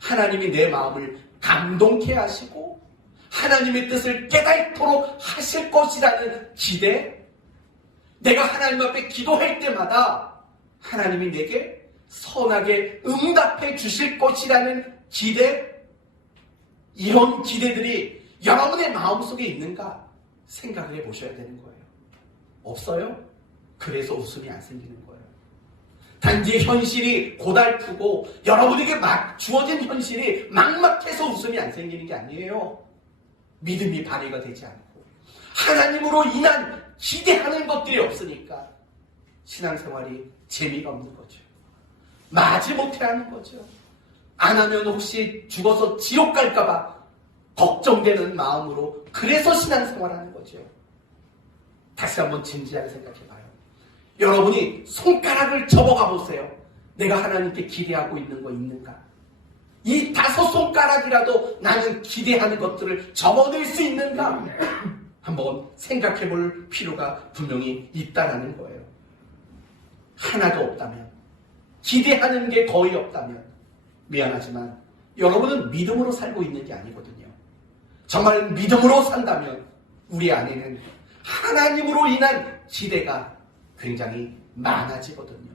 하나님이 내 마음을 감동케 하시고 하나님의 뜻을 깨닫도록 하실 것이라는 기대, 내가 하나님 앞에 기도할 때마다 하나님이 내게 선하게 응답해 주실 것이라는 기대, 이런 기대들이 여러분의 마음속에 있는가 생각을 해보셔야 되는 거예요. 없어요? 그래서 웃음이 안 생기는 거예요. 단지 현실이 고달프고 여러분에게 주어진 현실이 막막해서 웃음이 안 생기는 게 아니에요. 믿음이 발휘가 되지 않고 하나님으로 인한 기대하는 것들이 없으니까 신앙생활이 재미가 없는 거죠. 마지못해 하는 거죠. 안 하면 혹시 죽어서 지옥 갈까봐 걱정되는 마음으로 그래서 신앙생활하는 거죠. 다시 한번 진지하게 생각해봐요. 여러분이 손가락을 접어가 보세요. 내가 하나님께 기대하고 있는 거 있는가? 이 5 손가락이라도 나는 기대하는 것들을 접어낼 수 있는가? 한번 생각해 볼 필요가 분명히 있다라는 거예요. 하나도 없다면, 기대하는 게 거의 없다면 미안하지만 여러분은 믿음으로 살고 있는 게 아니거든요. 정말 믿음으로 산다면 우리 안에는 하나님으로 인한 기대가 굉장히 많아지거든요.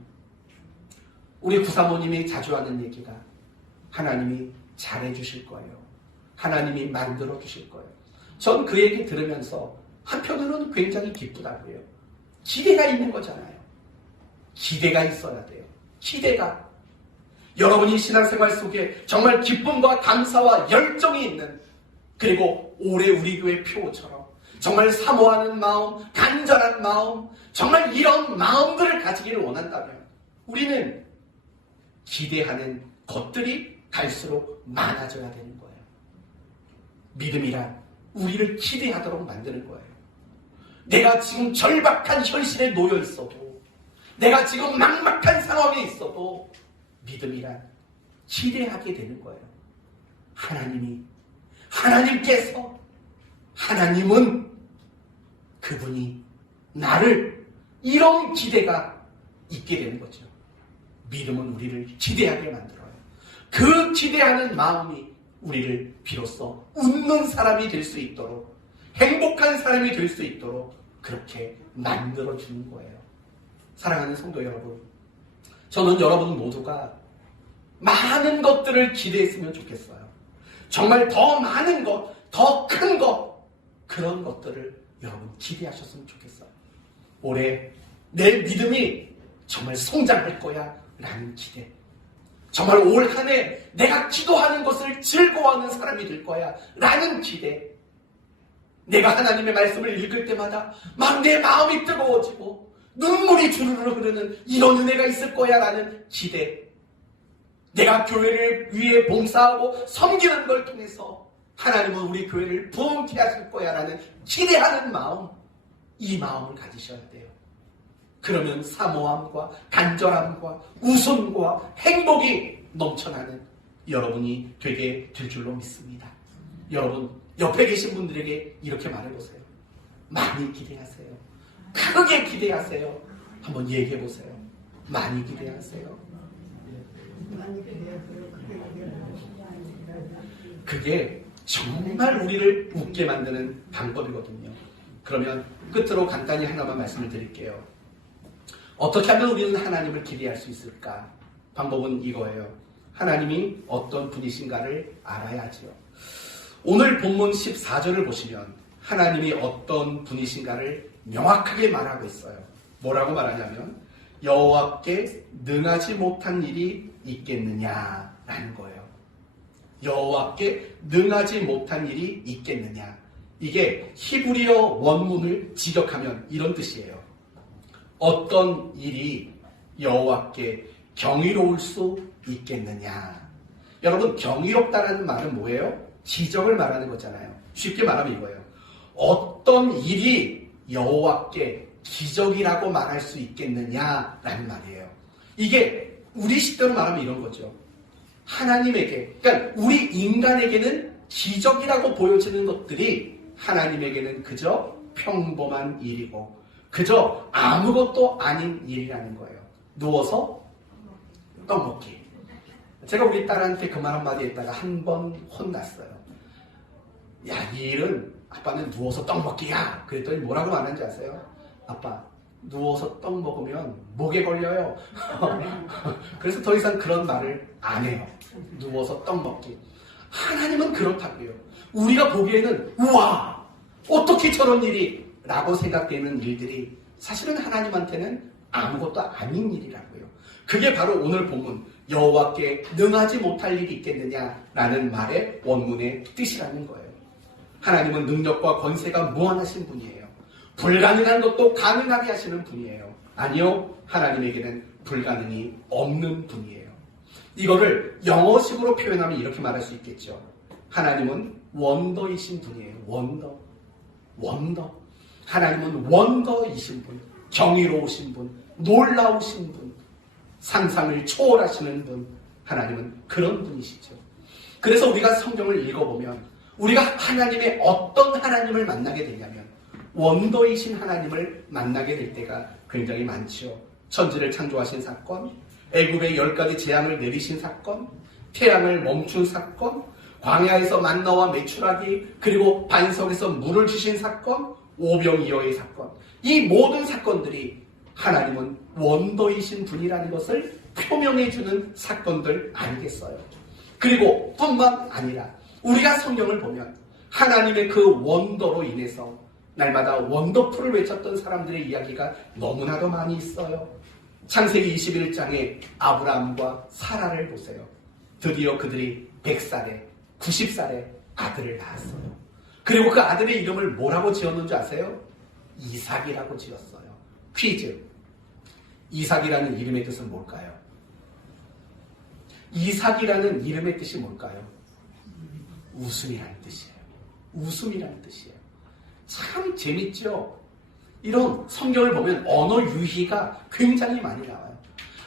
우리 구사모님이 자주 하는 얘기가 하나님이 잘해주실 거예요. 하나님이 만들어주실 거예요. 전 그 얘기 들으면서 한편으로는 굉장히 기쁘다고요. 기대가 있는 거잖아요. 기대가 있어야 돼요. 기대가. 여러분이 신앙생활 속에 정말 기쁨과 감사와 열정이 있는, 그리고 올해 우리 교회 표처럼 정말 사모하는 마음, 간절한 마음, 정말 이런 마음들을 가지기를 원한다면 우리는 기대하는 것들이 갈수록 많아져야 되는 거예요. 믿음이란 우리를 기대하도록 만드는 거예요. 내가 지금 절박한 현실에 놓여 있어도, 내가 지금 막막한 상황에 있어도 믿음이란 기대하게 되는 거예요. 하나님은 그분이 나를, 이런 기대가 있게 되는 거죠. 믿음은 우리를 기대하게 만들어요. 그 기대하는 마음이 우리를 비로소 웃는 사람이 될 수 있도록, 행복한 사람이 될 수 있도록 그렇게 만들어주는 거예요. 사랑하는 성도 여러분, 저는 여러분 모두가 많은 것들을 기대했으면 좋겠어요. 정말 더 많은 것, 더 큰 것, 그런 것들을 여러분 기대하셨으면 좋겠어요. 올해 내 믿음이 정말 성장할 거야 라는 기대, 정말 올 한 해 내가 기도하는 것을 즐거워하는 사람이 될 거야 라는 기대, 내가 하나님의 말씀을 읽을 때마다 막 내 마음이 뜨거워지고 눈물이 주르르 흐르는 이런 은혜가 있을 거야 라는 기대, 내가 교회를 위해 봉사하고 섬기는 걸 통해서 하나님은 우리 교회를 부흥케 하실 거야 라는 기대하는 마음, 이 마음을 가지셔야 돼요. 그러면 사모함과 간절함과 웃음과 행복이 넘쳐나는 여러분이 되게 될 줄로 믿습니다. 여러분, 옆에 계신 분들에게 이렇게 말해보세요. 많이 기대하세요. 크게 기대하세요. 한번 얘기해보세요. 많이 기대하세요. 그게 정말 우리를 웃게 만드는 방법이거든요. 그러면 끝으로 간단히 하나만 말씀을 드릴게요. 어떻게 하면 우리는 하나님을 기대할 수 있을까? 방법은 이거예요. 하나님이 어떤 분이신가를 알아야지요. 오늘 본문 14절을 보시면 하나님이 어떤 분이신가를 명확하게 말하고 있어요. 뭐라고 말하냐면 여호와께 능하지 못한 일이 있겠느냐라는 거예요. 여호와께 능하지 못한 일이 있겠느냐. 이게 히브리어 원문을 직역하면 이런 뜻이에요. 어떤 일이 여호와께 경이로울 수 있겠느냐. 여러분, 경이롭다는 말은 뭐예요? 기적을 말하는 거잖아요. 쉽게 말하면 이거예요. 어떤 일이 여호와께 기적이라고 말할 수 있겠느냐라는 말이에요. 이게 우리 식대로 말하면 이런 거죠. 하나님에게, 그러니까 우리 인간에게는 기적이라고 보여지는 것들이 하나님에게는 그저 평범한 일이고 그저 아무것도 아닌 일이라는 거예요. 누워서 떡 먹기. 제가 우리 딸한테 그 말 한마디 했다가 한 번 혼났어요. 야, 이 일은 아빠는 누워서 떡 먹기야. 그랬더니 뭐라고 말하는지 아세요? 아빠, 누워서 떡 먹으면 목에 걸려요. 그래서 더 이상 그런 말을 안 해요. 누워서 떡 먹기. 하나님은 그렇다고요. 우리가 보기에는 우와, 어떻게 저런 일이 라고 생각되는 일들이 사실은 하나님한테는 아무것도 아닌 일이라고요. 그게 바로 오늘 본문 여호와께 능하지 못할 일이 있겠느냐라는 말의 원문의 뜻이라는 거예요. 하나님은 능력과 권세가 무한하신 분이에요. 불가능한 것도 가능하게 하시는 분이에요. 아니요, 하나님에게는 불가능이 없는 분이에요. 이거를 영어식으로 표현하면 이렇게 말할 수 있겠죠. 하나님은 원더이신 분이에요. 원더. 하나님은 원더이신 분, 경이로우신 분, 놀라우신 분, 상상을 초월하시는 분, 하나님은 그런 분이시죠. 그래서 우리가 성경을 읽어보면 우리가 하나님의 어떤 하나님을 만나게 되냐면 원더이신 하나님을 만나게 될 때가 굉장히 많죠. 천지를 창조하신 사건, 애굽의 10가지 재앙을 내리신 사건, 태양을 멈춘 사건, 광야에서 만나와 메추라기, 그리고 반석에서 물을 주신 사건, 오병이어의 사건, 이 모든 사건들이 하나님은 원더이신 분이라는 것을 표명해주는 사건들 아니겠어요? 그리고 뿐만 아니라 우리가 성경을 보면 하나님의 그 원더로 인해서 날마다 원더풀을 외쳤던 사람들의 이야기가 너무나도 많이 있어요. 창세기 21장에 아브라함과 사라를 보세요. 드디어 그들이 100살에 90살에 아들을 낳았어요. 그리고 그 아들의 이름을 뭐라고 지었는지 아세요? 이삭이라고 지었어요. 퀴즈. 이삭이라는 이름의 뜻은 뭘까요? 이삭이라는 이름의 뜻이 뭘까요? 웃음이라는 뜻이에요. 웃음이라는 뜻이에요. 참 재밌죠? 이런 성경을 보면 언어 유희가 굉장히 많이 나와요.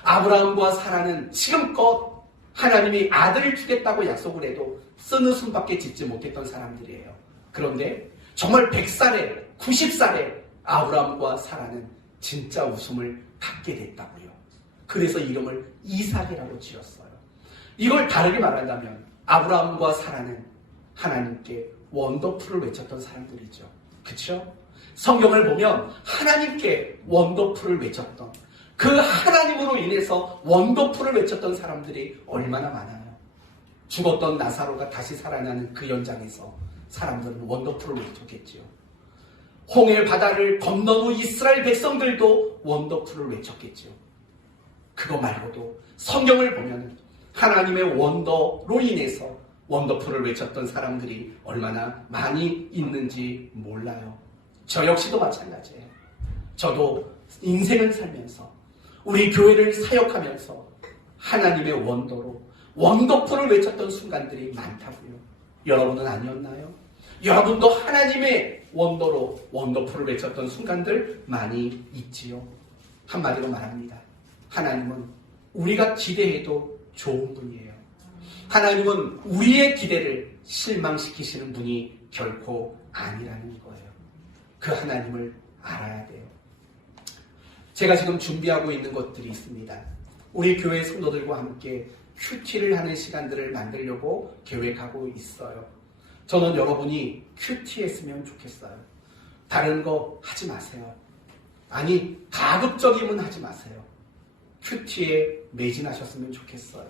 아브라함과 사라는 지금껏 하나님이 아들을 주겠다고 약속을 해도 쓰는 숨밖에 짓지 못했던 사람들이에요. 그런데 정말 100살에 90살에 아브라함과 사라는 진짜 웃음을 갖게 됐다고요. 그래서 이름을 이삭이라고 지었어요. 이걸 다르게 말한다면 아브라함과 사라는 하나님께 원더풀을 외쳤던 사람들이죠. 그렇죠? 성경을 보면 하나님께 원더풀을 외쳤던, 그 하나님으로 인해서 원더풀을 외쳤던 사람들이 얼마나 많아요. 죽었던 나사로가 다시 살아나는 그 현장에서 사람들은 원더풀을 외쳤겠지요. 홍해 바다를 건넌 후 이스라엘 백성들도 원더풀을 외쳤겠지요. 그거 말고도 성경을 보면 하나님의 원더로 인해서 원더풀을 외쳤던 사람들이 얼마나 많이 있는지 몰라요. 저 역시도 마찬가지예요. 저도 인생을 살면서 우리 교회를 사역하면서 하나님의 원더로 원더풀을 외쳤던 순간들이 많다고요. 여러분은 아니었나요? 여러분도 하나님의 원더로 원더풀을 외쳤던 순간들 많이 있지요. 한마디로 말합니다. 하나님은 우리가 기대해도 좋은 분이에요. 하나님은 우리의 기대를 실망시키시는 분이 결코 아니라는 거예요. 그 하나님을 알아야 돼요. 제가 지금 준비하고 있는 것들이 있습니다. 우리 교회 성도들과 함께 큐티를 하는 시간들을 만들려고 계획하고 있어요. 저는 여러분이 큐티했으면 좋겠어요. 다른 거 하지 마세요. 아니, 가급적이면 하지 마세요. 큐티에 매진하셨으면 좋겠어요.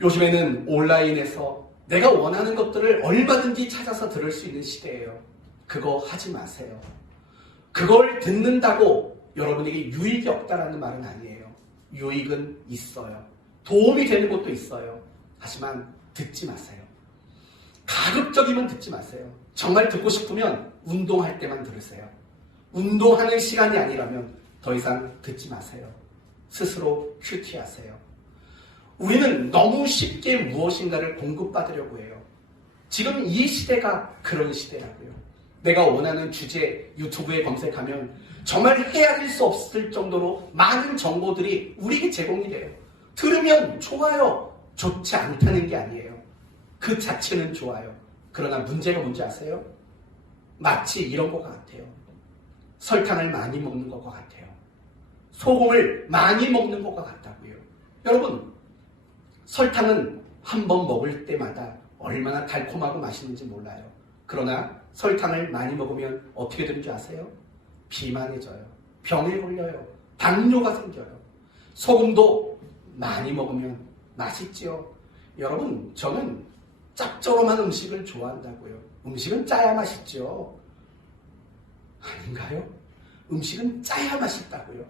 요즘에는 온라인에서 내가 원하는 것들을 얼마든지 찾아서 들을 수 있는 시대예요. 그거 하지 마세요. 그걸 듣는다고 여러분에게 유익이 없다라는 말은 아니에요. 유익은 있어요. 도움이 되는 것도 있어요. 하지만 듣지 마세요. 가급적이면 듣지 마세요. 정말 듣고 싶으면 운동할 때만 들으세요. 운동하는 시간이 아니라면 더 이상 듣지 마세요. 스스로 큐티하세요. 우리는 너무 쉽게 무엇인가를 공급받으려고 해요. 지금 이 시대가 그런 시대라고요. 내가 원하는 주제 유튜브에 검색하면 정말 헤아릴 수 없을 정도로 많은 정보들이 우리에게 제공이 돼요. 들으면 좋아요. 좋지 않다는 게 아니에요. 그 자체는 좋아요. 그러나 문제가 뭔지 아세요? 마치 이런 것 같아요. 설탕을 많이 먹는 것과 같아요. 소금을 많이 먹는 것과 같다고요. 여러분, 설탕은 한 번 먹을 때마다 얼마나 달콤하고 맛있는지 몰라요. 그러나 설탕을 많이 먹으면 어떻게 되는 줄 아세요? 비만해져요. 병에 걸려요. 당뇨가 생겨요. 소금도 많이 먹으면 맛있지요. 여러분, 저는 짭조름한 음식을 좋아한다고요. 음식은 짜야 맛있죠. 아닌가요? 음식은 짜야 맛있다고요.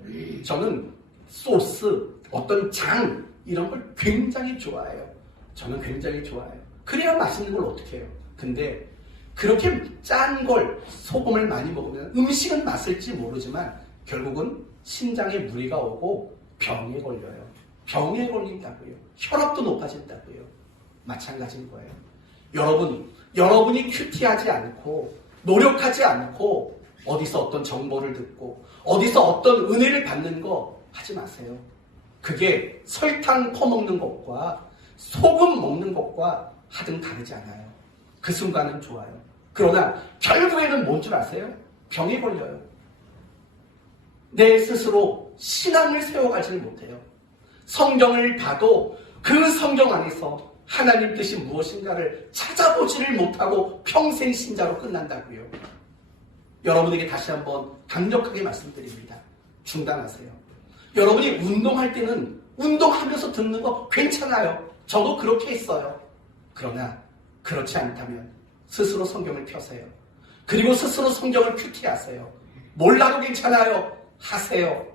저는 소스, 어떤 장 이런 걸 굉장히 좋아해요. 저는 굉장히 좋아해요. 그래야 맛있는 걸 어떻게 해요? 근데 그렇게 짠 걸 소금을 많이 먹으면 음식은 맛을지 모르지만 결국은 신장에 무리가 오고 병에 걸려요. 병에 걸린다고요. 혈압도 높아진다고요. 마찬가지인 거예요. 여러분이 큐티하지 않고 노력하지 않고 어디서 어떤 정보를 듣고 어디서 어떤 은혜를 받는 거 하지 마세요. 그게 설탕 퍼먹는 것과 소금 먹는 것과 하등 다르지 않아요. 그 순간은 좋아요. 그러나 결국에는 뭔 줄 아세요? 병에 걸려요. 내 스스로 신앙을 세워가지를 못해요. 성경을 봐도 그 성경 안에서 하나님 뜻이 무엇인가를 찾아보지를 못하고 평생 신자로 끝난다고요. 여러분에게 다시 한번 강력하게 말씀드립니다. 중단하세요. 여러분이 운동할 때는 운동하면서 듣는 거 괜찮아요. 저도 그렇게 했어요. 그러나 그렇지 않다면 스스로 성경을 펴세요. 그리고 스스로 성경을 큐티하세요. 몰라도 괜찮아요. 하세요.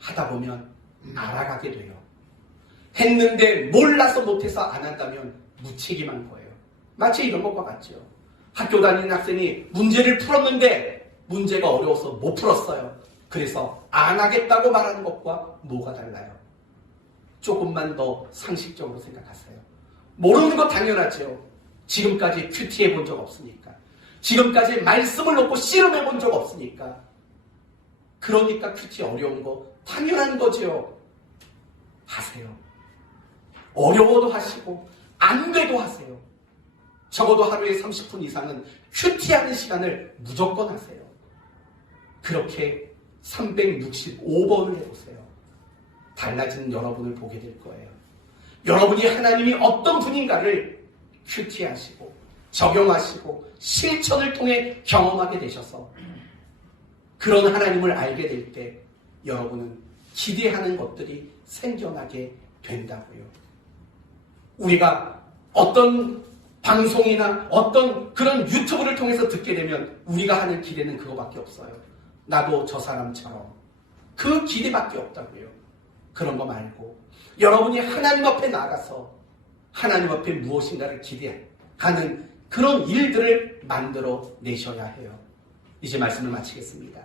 하다 보면 알아가게 돼요. 했는데 몰라서 못해서 안 한다면 무책임한 거예요. 마치 이런 것과 같죠. 학교 다니는 학생이 문제를 풀었는데 문제가 어려워서 못 풀었어요. 그래서 안 하겠다고 말하는 것과 뭐가 달라요? 조금만 더 상식적으로 생각하세요. 모르는 거 당연하죠. 지금까지 큐티해 본 적 없으니까. 지금까지 말씀을 놓고 씨름해 본 적 없으니까. 그러니까 큐티 어려운 거 당연한 거죠. 하세요. 어려워도 하시고 안 돼도 하세요. 적어도 하루에 30분 이상은 큐티하는 시간을 무조건 하세요. 그렇게 365번을 해보세요. 달라진 여러분을 보게 될 거예요. 여러분이 하나님이 어떤 분인가를 큐티하시고 적용하시고 실천을 통해 경험하게 되셔서 그런 하나님을 알게 될 때 여러분은 기대하는 것들이 생겨나게 된다고요. 우리가 어떤 방송이나 어떤 그런 유튜브를 통해서 듣게 되면 우리가 하는 기대는 그거밖에 없어요. 나도 저 사람처럼. 그 기대밖에 없다고요. 그런 거 말고 여러분이 하나님 앞에 나가서 하나님 앞에 무엇인가를 기대하는 그런 일들을 만들어 내셔야 해요. 이제 말씀을 마치겠습니다.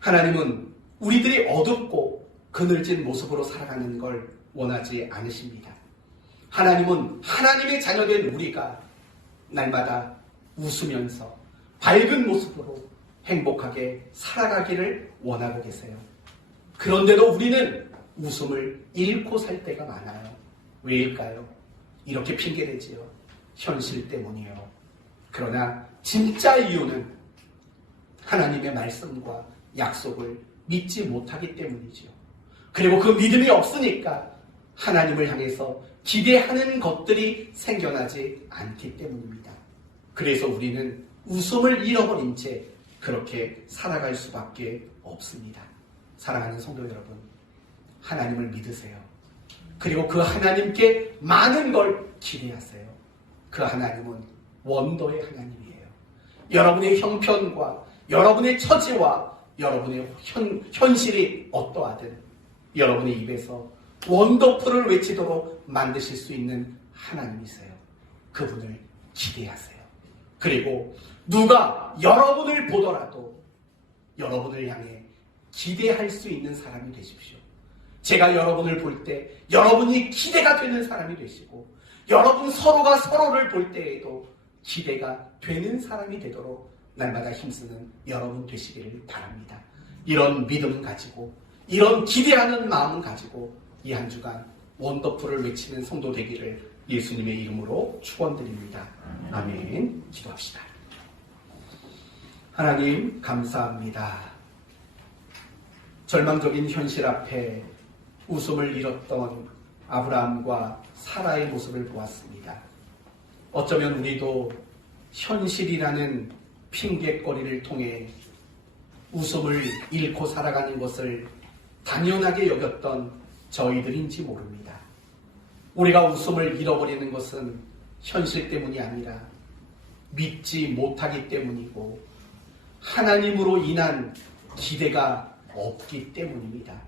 하나님은 우리들이 어둡고 그늘진 모습으로 살아가는 걸 원하지 않으십니다. 하나님은 하나님의 자녀된 우리가 날마다 웃으면서 밝은 모습으로 행복하게 살아가기를 원하고 계세요. 그런데도 우리는 웃음을 잃고 살 때가 많아요. 왜일까요? 이렇게 핑계대지요. 현실 때문이요. 그러나 진짜 이유는 하나님의 말씀과 약속을 믿지 못하기 때문이지요. 그리고 그 믿음이 없으니까 하나님을 향해서 기대하는 것들이 생겨나지 않기 때문입니다. 그래서 우리는 웃음을 잃어버린 채 그렇게 살아갈 수밖에 없습니다. 사랑하는 성도 여러분, 하나님을 믿으세요. 그리고 그 하나님께 많은 걸 기대하세요. 그 하나님은 원더의 하나님이에요. 여러분의 형편과 여러분의 처지와 여러분의 현실이 어떠하든 여러분의 입에서 원더풀을 외치도록 만드실 수 있는 하나님이세요. 그분을 기대하세요. 그리고 누가 여러분을 보더라도 여러분을 향해 기대할 수 있는 사람이 되십시오. 제가 여러분을 볼 때 여러분이 기대가 되는 사람이 되시고 여러분 서로가 서로를 볼 때에도 기대가 되는 사람이 되도록 날마다 힘쓰는 여러분 되시기를 바랍니다. 이런 믿음 가지고 이런 기대하는 마음 가지고 이 한 주간 원더풀을 외치는 성도 되기를 예수님의 이름으로 축원드립니다. 아멘. 기도합시다. 하나님 감사합니다. 절망적인 현실 앞에 웃음을 잃었던 아브라함과 사라의 모습을 보았습니다. 어쩌면 우리도 현실이라는 핑곗거리를 통해 웃음을 잃고 살아가는 것을 당연하게 여겼던 저희들인지 모릅니다. 우리가 웃음을 잃어버리는 것은 현실 때문이 아니라 믿지 못하기 때문이고 하나님으로 인한 기대가 없기 때문입니다.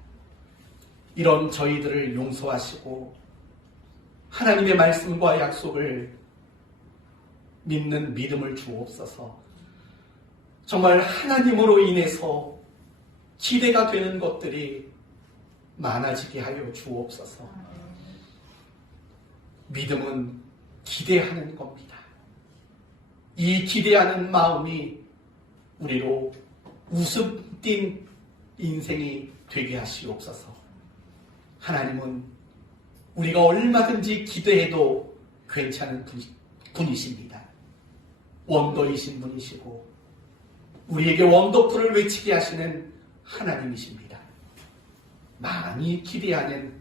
이런 저희들을 용서하시고 하나님의 말씀과 약속을 믿는 믿음을 주옵소서. 정말 하나님으로 인해서 기대가 되는 것들이 많아지게 하여 주옵소서. 믿음은 기대하는 겁니다. 이 기대하는 마음이 우리로 웃음 띤 인생이 되게 하시옵소서. 하나님은 우리가 얼마든지 기대해도 괜찮은 분이십니다. 원더이신 분이시고 우리에게 원더풀을 외치게 하시는 하나님이십니다. 많이 기대하는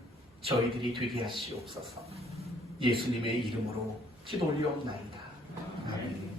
저희들이 되게 하시옵소서. 예수님의 이름으로 기도 올리옵나이다. 아멘.